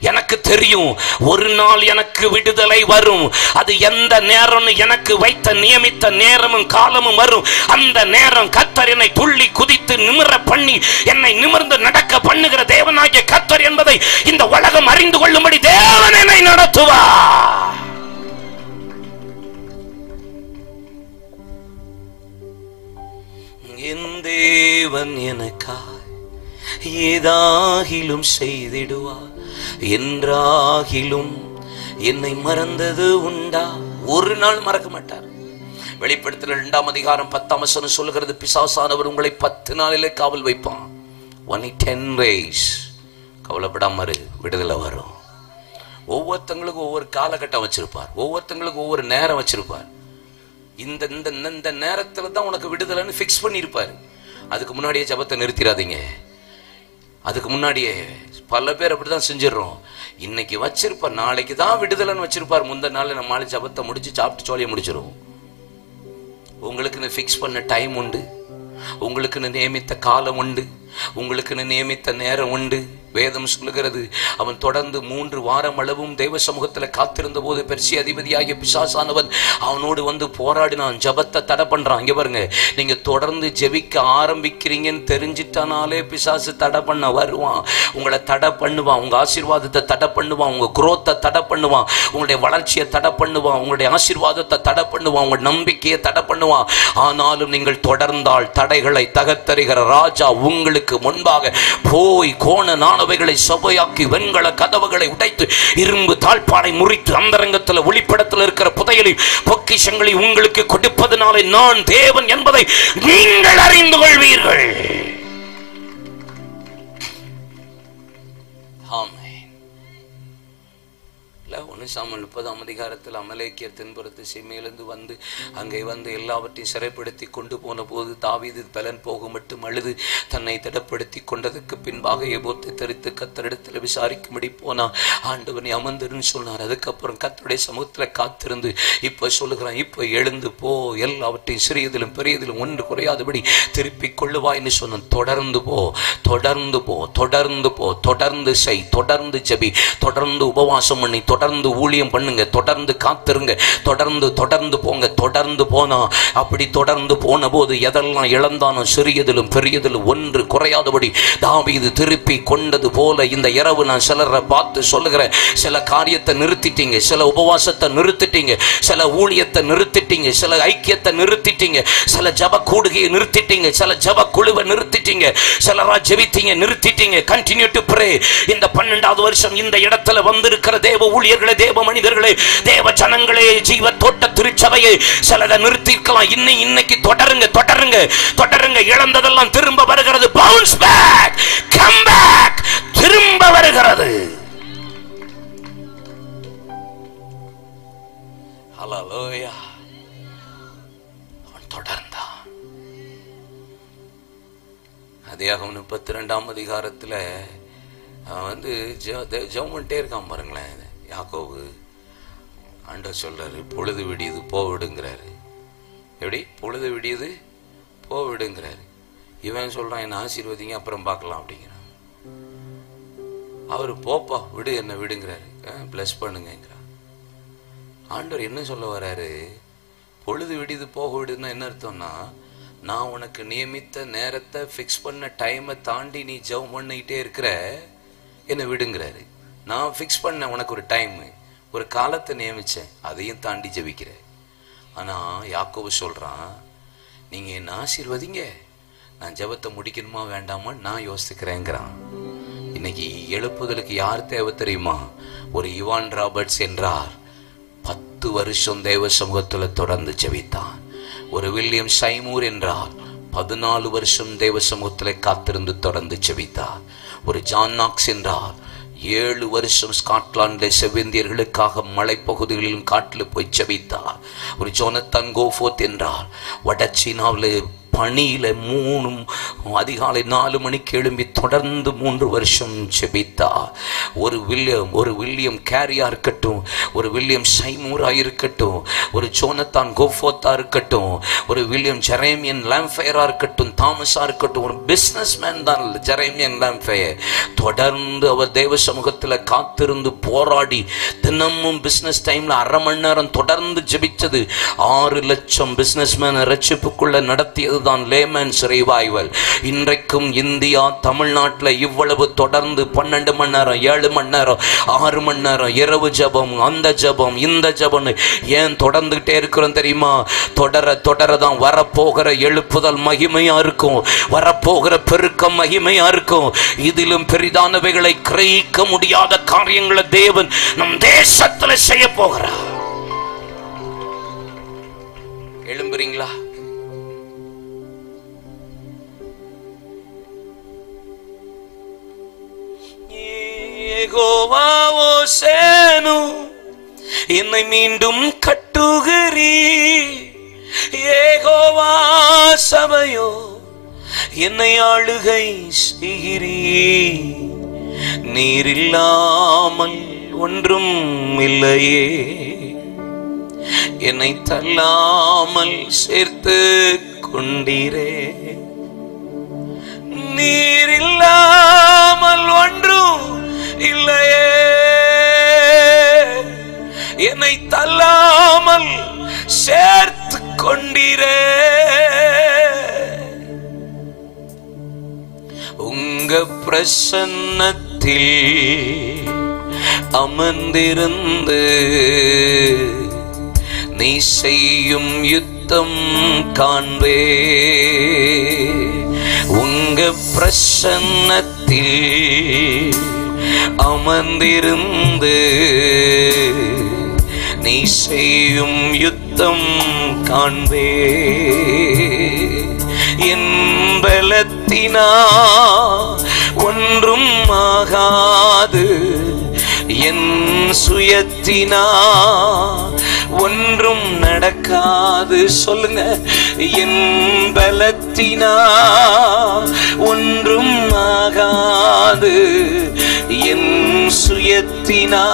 எனக்கு தெரியும் ஒரு நாள் எனக்கு விடுதலை வரும், அது எந்த நேரம் எனக்கு வைத்த நியமித்த நேரமும் காலமும் வரும். அந்த நேரம் கர்த்தர் என்னை துள்ளி குதித்து நிமிர பண்ணி என்னை நிமிர்ந்து நடக்க பண்ணுகிற தேவனாகிய கர்த்தர் என்பதை இந்த உலகம் அறிந்து கொள்ளும்படி தேவன் என்னை நடத்துவார். என் தேவன் எனக்காய் ஏதாகிலும் செய்திடுவார், என்றாகிலும் என்னை மறந்தது உண்டா? ஒரு நாள் மறக்க மாட்டார். வெளிப்படுத்தல் 2ஆம் அதிகாரம் 10ஆம் வசனம் சொல்லுகிறது, பிசாசானவர் உங்களை 10 நாளிலே காவல் வைப்பான். only 10 days. கவலைப்படாம விடுதலை வரும். ஒவ்வொருத்தங்களுக்கும் ஒவ்வொரு காலகட்டம் வச்சிருப்பார், ஒவ்வொருத்தங்களுக்கும் ஒவ்வொரு நேரம் வச்சிருப்பார். இந்த நேரத்துல தான் உனக்கு விடுதலைன்னு பிக்ஸ் பண்ணிருப்பாரு. அதுக்கு முன்னாடியே ஜபத்தை நிறுத்திடாதீங்க. அதுக்கு முன்னாடியே பல பேர் அப்படிதான் செஞ்சிடறோம். இன்னைக்கு வச்சிருப்பார், நாளைக்கு தான் விடுதலைன்னு வச்சிருப்பார். முந்தின நாள் நம்ம ஜபத்தை முடிச்சு சாப்பிட்டு சோழியை முடிச்சிருவோம். உங்களுக்குன்னு பிக்ஸ் பண்ண டைம் உண்டு, உங்களுக்குன்னு நியமித்த காலம் உண்டு, உங்களுக்குன்னு நியமித்த நேரம் உண்டு. வேதம் சொல்லுகிறது, அவன் தொடர்ந்து 3 வாரம் அளவும் தேவ சமூகத்தில் காத்திருந்த போது பெர்சிய அதிபதியாகிய பிசாசானவன் அவனோடு வந்து போராடினான், ஜபத்தை தடை பண்றான். இங்க பாருங்க, நீங்க தொடர்ந்து ஜெபிக்க ஆரம்பிக்கிறீங்கன்னு தெரிஞ்சிட்டனாலே பிசாசு தடை பண்ண வருவான். உங்களை தடை பண்ணுவான், உங்க ஆசீர்வாதத்தை தடை பண்ணுவான், உங்க குரோத்தை தடை பண்ணுவான், உங்களுடைய வளர்ச்சியை தடை பண்ணுவான், உங்களுடைய ஆசீர்வாதத்தை தடை பண்ணுவான், உங்க நம்பிக்கையை தடை பண்ணுவான். ஆனாலும் நீங்கள் தொடர்ந்தால் தடைகளை தகர்த்தறிகிற ராஜா உங்களுக்கு முன்பாக போய் கோண நாணவைகளை சபையாக்கி வெண்கல கதவுகளை உடைத்து இரும்பு தாழ்பாடை முறித்து அந்தரங்கத்தில் ஒளிப்படத்தில் இருக்கிற புதையலில் பொக்கிஷங்களை உங்களுக்கு கொடுப்பதனாலே நான் தேவன் என்பதை நீங்கள் அறிந்து கொள்வீர்கள். சாமுவேல் 30ஆம் அதிகாரத்தில் அமலேக்கியர் தென்புறத்து சீமையிலிருந்து வந்து அங்கே வந்து எல்லாவற்றையும் சிறைப்படுத்தி கொண்டு போன போது தாவீது பலன் போக மட்டும் அழுது தன்னை திடப்படுத்தி கொண்டதுக்கு பின்பாக ஏபோத்தை தரித்து கர்த்தரிடத்தில் விசாரிக்கும்படி போனா. ஆண்டவனை அமர்ந்துன்னு சொன்னார். அதுக்கப்புறம் கர்த்தருடைய சமூகத்தில் காத்திருந்து இப்ப சொல்லுகிறான், இப்ப எழுந்து போ, எல்லாவற்றையும் சிறியதிலும் பெரியதிலும் ஒன்று குறையாதபடி திருப்பிக் கொள்ளுவாய்ன்னு சொன்னான். தொடர்ந்து போ, தொடர்ந்து போ, தொடர்ந்து போ, தொடர்ந்து செய், தொடர்ந்து ஜெபி, தொடர்ந்து உபவாசம் பண்ணி, தொடர்ந்து ஊழியம் பண்ணுங்க, தொடர்ந்து காத்திருங்க, தொடர்ந்து போங்க. தொடர்ந்து போனா, அப்படி தொடர்ந்து போன போது எதெல்லாம் இழந்தானோ சிறியதிலும் பெரியதிலும் ஒன்று குறையாதபடி தாவீது திருப்பி கொண்டது போல இந்த இரவு நான் சிலரை பார்த்து சொல்லுகிறேன், சில காரியத்தை நிறுத்திட்டீங்க, சில உபவாசத்தை நிறுத்திட்டீங்க, சில ஊழியத்தை நிறுத்திட்டீங்க, சில ஐக்கியத்தை நிறுத்திட்டீங்க, சில ஜப கூடுகையை நிறுத்திட்டீங்க, சில ஜப குழுவை நிறுத்திட்டீங்க, சிலரா ஜெபித்தீங்க, நிறுத்திட்டீங்க. கண்டினியூ டு பிரே. இந்த 12வது வருஷம் இந்த இடத்துல வந்திருக்கிற தேவ ஊழியர்களே, தேவ மனிதர்களே, தேவ ஜனங்களே, ஜீவ தோட்ட திருச்சபையை சிலரை நிறுத்திக்கலாம். இன்னைக்கு தொடருங்க, தொடருங்க, தொடருங்க. இழந்ததெல்லாம் திரும்ப வருகிறது. பவுன்ஸ் பேக், கம் பேக், திரும்ப வருகிறது. ஹல்லேலூயா. அவன் தொடர்ந்தான். ஆதியாகமம் 32ஆம் அதிகாரத்துல வந்து ஜெபம் பண்ணிட்டே இருக்கான் பாருங்களேன். யாக்கோபு ஆண்டவர் சொல்றாரு, பொழுது விடியுது போவிடுங்கிறாரு. எப்படி பொழுது விடியுது போவிடுங்கிறாரு. இவன் சொல்றான், என்ன ஆசீர்வதிங்க அப்புறம் பார்க்கலாம் அப்படிங்கிறான். அவரு போப்பா விடு, என்ன விடுங்கிறாரு, பிளஸ் பண்ணுங்கிறார். ஆண்டவர் என்ன சொல்ல வர்றாரு? பொழுது விடியுது போக விடுன்னா என்ன அர்த்தம்னா, நான் உனக்கு நியமித்த நேரத்தை ஃபிக்ஸ் பண்ண டைமை தாண்டி நீ ஜெபம் பண்ணிக்கிட்டே இருக்கிற, என்ன விடுங்கிறாரு. நான் ஃபிக்ஸ் பண்ண உனக்கு ஒரு டைம், ஒரு காலத்தை நியமிச்சேன், அதையும் தாண்டி ஜெபிக்கிற. ஆனா யாக்கோபு சொல்றான், நீங்க என்ன ஆசீர்வதிங்க, நான் ஜெபத்தை முடிக்கணுமா வேண்டாமா நான் யோசிக்கிறேங்கிறான். இன்னைக்கு எழுப்புதலுக்கு யார் தேவை தெரியுமா? ஒரு இவான் ராபர்ட்ஸ் என்றார், 10 வருஷம் தேவ சமூகத்துல தொடர்ந்து ஜெபித்தான். ஒரு வில்லியம் சைமூர் என்றார், 14 வருஷம் தேவ சமூகத்துல காத்திருந்து தொடர்ந்து ஜெபித்தார். ஒரு ஜான் நாக்ஸ் என்றார், 7 வருஷம் ஸ்காட்லாண்டில் செவ்விந்தியர்களுக்காக மலைப்பகுதிகளிலும் காட்டில் போய் ஜெபித்தார். ஒரு ஜோனத்தன் கோஃபோர்த் என்றார், வட சீனாவில் பணியில 3 அதிகாலை 4 மணிக்கு எழும்பி தொடர்ந்து 3 வருஷம் ஜெபித்தார். ஒரு வில்லியம் கேரியா இருக்கட்டும், ஒரு வில்லியம் சைமூரா இருக்கட்டும், ஒரு ஜோனத்தான் கோஃபோர்த்தா இருக்கட்டும், ஒரு வில்லியம் ஜெரேமியன் லாம்ஃபயரா இருக்கட்டும், தாமஸா இருக்கட்டும், ஒரு பிசினஸ் மேன் தான் ஜெரேமியன் லாம்ஃபயர். தொடர்ந்து அவர் தேவ சமூகத்தில் காத்திருந்து போராடி தினமும் பிசினஸ் டைம்ல 1/2 மணி நேரம் தொடர்ந்து ஜெபிச்சது 6 லட்சம் பிசினஸ் மேன் ரட்சிப்புக்குள்ள நடத்தியது தான் லேமன்ஸ் ரிவைவல். இன்றைக்கும் இந்தியா தமிழ்நாட்டில் இவ்வளவு தொடர்ந்து 12 மணி நேரம், 7 மணி நேரம், 6 மணி நேரம் இரவு ஜபம், அந்த ஜபம், இந்த ஜபம் ஏன் தொடர்ந்துகிட்டே இருக்கிறோம் தெரியுமா? தொடரதான் வரப்போகிற எழுப்புதல் மகிமையா இருக்கும், வரப்போகிற பெருக்கம் மகிமையா இருக்கும். இதிலும் பெரிதானவைகளை கிரகிக்க முடியாத காரியங்களை தேவன் நம் தேசத்துல செய்ய போகிறார். எழும்புறீங்களா? யெகோவா ஓசேனு என்னை மீண்டும் கட்டுகிறீ, யெகோவா சபையோ என்னை ஆளுகை செய்கிறீ. நீர் இல்லாமல் ஒன்றும் இல்லையே, என்னை தள்ளாமல் சேர்த்து கொண்டீரே. நீர் இல்லாமல் ஒன்றும் இல்லையே, என்னை தள்ளாமல் சேர்த்து கொண்டீரே. உங்க பிரசன்னத்தில் அமர்ந்திருந்து நீ செய்யும் யுத்தம் காண்பே. உங்க பிரசன்னத்தில் அமர்ந்திருந்து நீ செய்யும் யுத்தம் காண்பே. என் பலத்தினா ஒன்றும் ஆகாது, என் சுயத்தினா ஒன்றும் நடக்காது. சொல்லுங்க, என் பலத்தினா ஒன்றும் ஆகாது, என் சுயத்தினா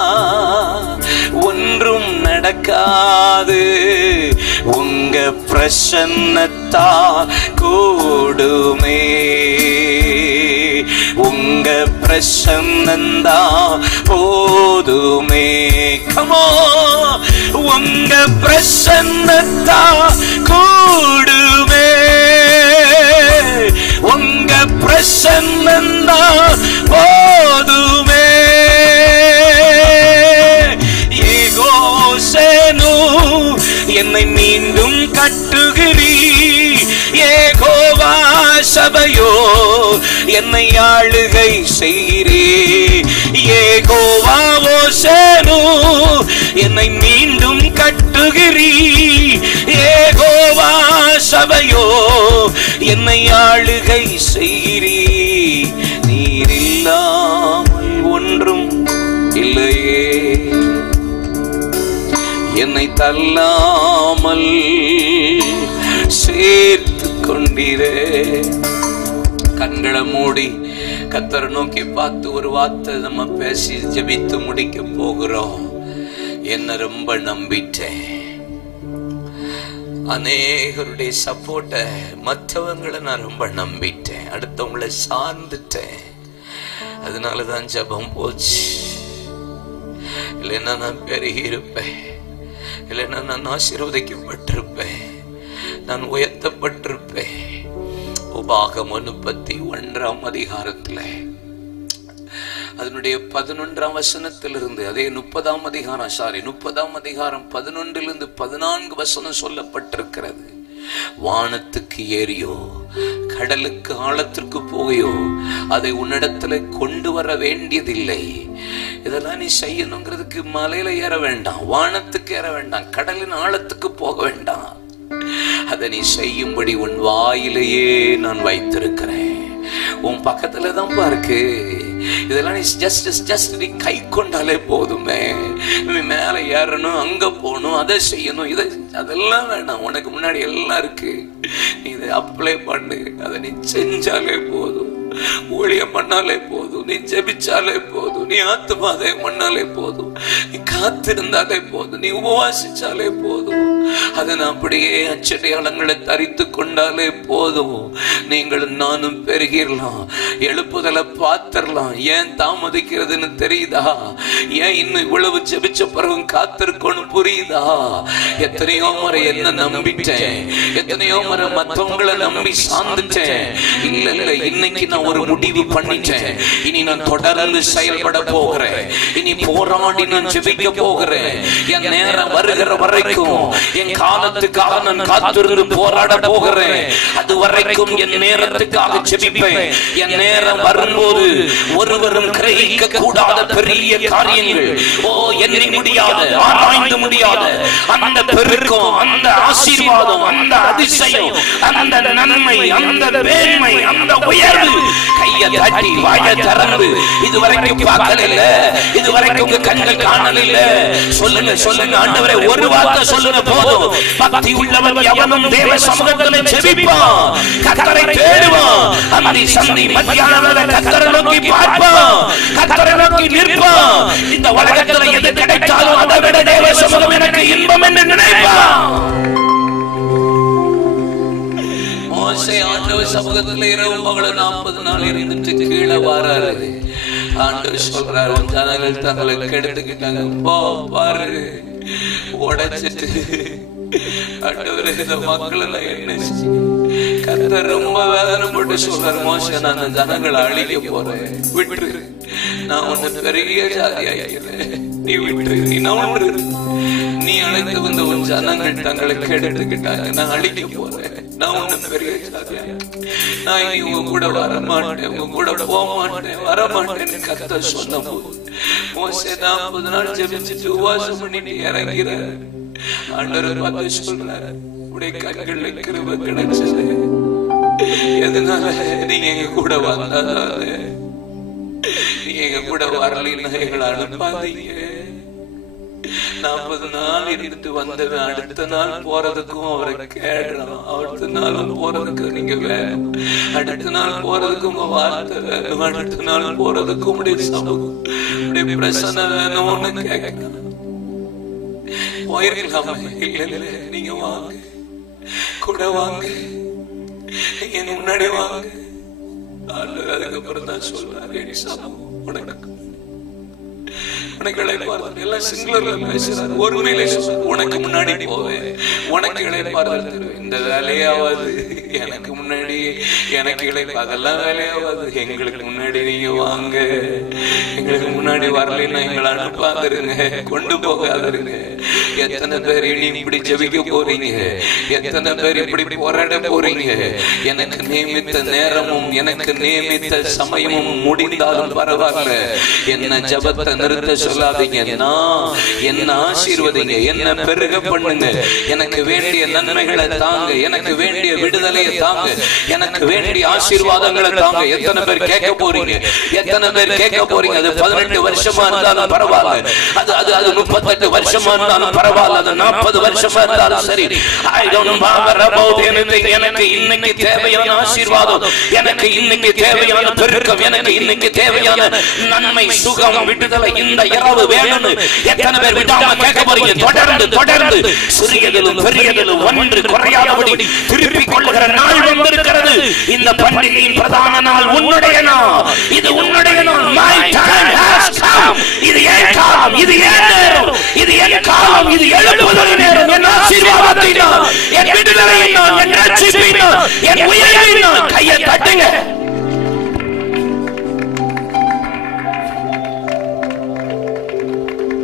ஒன்றும் நடக்காது. உங்க பிரசன்னத்தா கூடுமே, உங்க உங்க பிரசன்னந்தா போதுமே. கமோ உங்க பிரசன்னத்தா கூடுமே. உங்க பிரசன்னந்தா போதுமே. ஏகோசேனு என்னை மீண்டும் கட்டுகிறீ. ஏகோவா சபையோ என்னை ஆளுகை செய்கிறீ. ஏகோவா ஓசேனு என்னை மீண்டும் கட்டுகிறீ. ஏகோவா சபையோ என்னை ஆளுகை செய்கிறீ. நீர் இல்லாமல் ஒன்றும் இல்லையே. என்னை தள்ளாமல் சேர்த்து கொண்டீரே. கண்களை மூடி கர்த்தரை நோக்கி பார்த்து ஒரு வார்த்தை நம்ம பேசி ஜெபித்து முடிக்க போகிறோம். என்ன ரொம்ப நம்பிட்டேன். அநேகருடைய சப்போர்ட்டை மற்றவங்களை நான் ரொம்ப நம்பிட்டேன். அடுத்தவங்களை சார்ந்துட்டேன். அதனாலதான் ஜெபம் போச்சு. இல்லைன்னா நான் பெருகி இருப்பேன். இல்லைன்னா நான் ஆசீர்வதிக்கப்பட்டிருப்பேன். நான் உயர்த்தப்பட்டிருப்பேன். உபாகமம் 31 அதிகாரத்துல அதனுடைய 11 வசனத்திலிருந்து அதே 30 அதிகாரம் 11 14 வசனம் சொல்லப்பட்டிருக்கிறது. வானத்துக்கு ஏறியோ கடலுக்கு ஆழத்திற்கு போகையோ அதை உன்னிடத்துல கொண்டு வர வேண்டியதில்லை. இதெல்லாம் நீ செய்யணுங்கிறதுக்கு மலையில ஏற வேண்டாம், வானத்துக்கு ஏற வேண்டாம், கடலின் ஆழத்துக்கு போக வேண்டாம். அதை நீ செய்யும்படி உன் வாயிலேயே நான் வைத்திருக்கிறேன். உன் பக்கத்துல தான் இருக்கு. இதெல்லாம் நீ ஜஸ்ட் நீ கை கொண்டாலே போதுமே. நீ மேல ஏறணும், அங்க போகணும், அதை செய்யணும், இதை அதெல்லாம் வேணாம். உனக்கு முன்னாடி எல்லாம் இருக்கு. நீ இதை அப்ளை பண்ணு. அதை நீ செஞ்சாலே போதும். ஊழியம் பண்ணாலே போதும். நீ ஜெபிச்சாலே போதும். நீ ஆத்துமாதயம் பண்ணாலே போதும். நீ காத்திருந்தாலே போதும். நீ உபவாசிச்சாலே போதும். அதை நான் அப்படியே அச்சடையாளங்களை தரித்து கொண்டாலே போதும். நீங்களும் நானும் பெருகிடலாம். எழுப்புதலை பார்த்திடலாம். ஏன் தாமதிக்கிறதுன்னு தெரியுதா? ஏன் இன்னும் இவ்வளவு ஜெபிச்ச பிறகும் காத்திருக்கணும் புரியுதா? எத்தனையோ முறை என்ன நம்பிட்டேன், எத்தனையோ முறை மற்றவங்களை நம்பி சார்ந்துட்டேன். இல்ல இல்ல, இன்னைக்கு நான் ஒரு முடிவு பண்ணிட்டேன். இனி நான் தொடர்ந்து செயல்பட போகிறேன். இனி போராடி நான் ஜெபிக்க போகிறேன். என் நேரம் வருகிற வரைக்கும், என் காலத்துக்காக நான் காத்திருந்து போராட போகிறேன். அது வரைக்கும் என் நேரத்துக்காக ஜெபிப்பேன். என் நேரம் வரும்போது ஒருவரும் கிரகிக்க கூடாத பெரிய காரியங்கள், எண்ணி முடியாத, ஆராய்ந்து முடியாத அந்த பெருக்கம், அந்த ஆசீர்வாதம், அந்த அதிசயம், அந்த நன்மை, அந்த வேண்மை, அந்த உயர்வு கையை தட்டி வாயை திறந்து இதுவரைக்கும் பார்க்கல, இதுவரைக்கும் உங்க கண்கள் காணல. சொல்லுங்க சொல்லுங்க, ஆண்டவரே ஒரு வார்த்தை சொல்லுங்க போதும். பக்தி உள்ளவன் எவனும் தேவ சமூகத்திலே ஜெபிப்பான், கர்த்தரை தேடுவான். அந்தி சந்தி மத்தியானவரை கர்த்தரை நோக்கி பார்ப்பான், கர்த்தரை நோக்கி நிற்பான். இந்த உலகத்துல எது கிடைத்தாலும் அதை விட தேவ சமூகம் எனக்கு இன்பம் என்று நினைப்பான். மோசே ஆண்டவர் சமூகத்தில் இரவு பகல் 40 நாள் இருந்துட்டு கீழே வராரு. ஆண்டவர் சொல்றாரு, ஜனங்கள் தங்களை கெடுத்துக்கிட்டாங்க, போ பாரு உடைச்சிட்டு. ஆண்டவரே இந்த மக்கள் எல்லாம் என்ன கர்த்தர் ரொம்ப வேதனை போட்டு சொல்றாரு, மோசே நான் அந்த ஜனங்களை அழிக்க போறேன், விட்டுரு. நான் உன்னை பெரிய ஜாதியாகிறேன், நீ விட்டுரு, நீ நோன்று. நீ அழைத்து வந்த உன் ஜனங்கள் தங்களை கெடுத்துக்கிட்டாங்க, நான் அழிக்க போறேன். நான் உன்னை பெரிய ஜாதியாகிறேன். நான் இனி உங்க கூட வர மாட்டேன், உங்க கூட போக மாட்டேன், வர மாட்டேன்னு கர்த்தர் சொன்ன போது மோசே 40 நாள் ஜெபிச்சுட்டு உபவாசம் பண்ணிட்டு இறங்கிறார். ஆண்டவர் பார்த்து சொல்றாரு, உடைய கண்களில் கிருபை கிடைச்சது. எதனால நீங்க எங்க கூட வந்தாத, நீங்க எங்க கூட வரலைன்னா எங்களை அனுப்பாதீங்க. 40 நாள் இருந்துட்டு வந்தவன் அடுத்த நாள் போறதுக்கும் அவரை கேட்கலாம், அடுத்த நாளும் போறதுக்கு நீங்க வேணும், அடுத்த நாள் போறதுக்கும் உங்க வார்த்தை வேணும், அடுத்த நாள் போறதுக்கும் உடைய சமூகம், உடைய பிரச்சனை வேணும்னு கேட்கலாம். போயிருக்கலாமே, இல்ல இல்ல, நீங்க வாங்க, கூட வாங்க, என் முன்னாடி வாங்க. அதுக்கப்புறம் தான் சொல்றாரு, உனக்கு உனக்கு முன்னாடி போவேன், உனக்கு இளைப்பாறுதல், இந்த வேலையாவது எனக்கு முன்னாடி, எனக்கு அதெல்லாம் வேலையாவது, எங்களுக்கு முன்னாடி நீங்க வாங்க, எங்களுக்கு முன்னாடி வரலைன்னா எங்களை அனுப்பாதிருங்க, கொண்டு போகாதிருங்க. எத்தனை பேர் இனி இப்படி ஜெபிக்க போறீங்க, எத்தனை பேர் இப்படி போராட போறீங்க. எனக்கு நியமித்த நேரமும் எனக்கு நியமித்த சமயமும் முடிந்தாலும் பரவாயில்ல, என்ன ஜபத்தை நிறுத்த சொல்லாதீங்க. என்ன ஆசீர்வதிங்க, என்ன பெருக பண்ணுங்க, எனக்கு வேண்டிய நன்மைகளை தாங்க, எனக்கு வேண்டிய விடுதலையை தாங்க, எனக்கு வேண்டிய ஆசீர்வாதங்களை தாங்க. எத்தனை பேர் கேட்க போறீங்க, எத்தனை பேர் கேட்க போறீங்க? அது 18 வருஷமா இருந்தாலும் பரவாயில்ல, அது 38 வருஷமா இருந்தாலும் பரவாயில்ல, அது 40 வருஷமா இருந்தாலும் சரி. I don't bother about anything. எனக்கு இன்னைக்கு தேவையான ஆசீர்வாதம், எனக்கு இன்னைக்கு தேவையான பெருக்கம், எனக்கு இன்னைக்கு தேவையான நன்மை, சுகம், விடுதலை இந்த இரவு வேணும்னு எத்தனை பேர் விடாம கேட்க போறீங்க? தொடர்ந்து தொடர்ந்து சிறியதிலும் பெரியதிலும் ஒன்று குறையாதபடி திருப்பிக் கொள்ளுகிற நாள் வந்திருக்கிறது. இந்த பண்டிகையின் பிரதான நாள் உன்னுடைய நாள், இது உன்னுடைய நாள். My time has come. இது என் காலம், இது என் நேரம், இது என் காலம், இது எழுப்புதலின் நேரம். என் ஆசீர்வாதத்தின் நாள், என் விடுதலையின் நாள், என் ரட்சிப்பின் நாள், என் உயர்வின் நாள். கையை தட்டுங்க.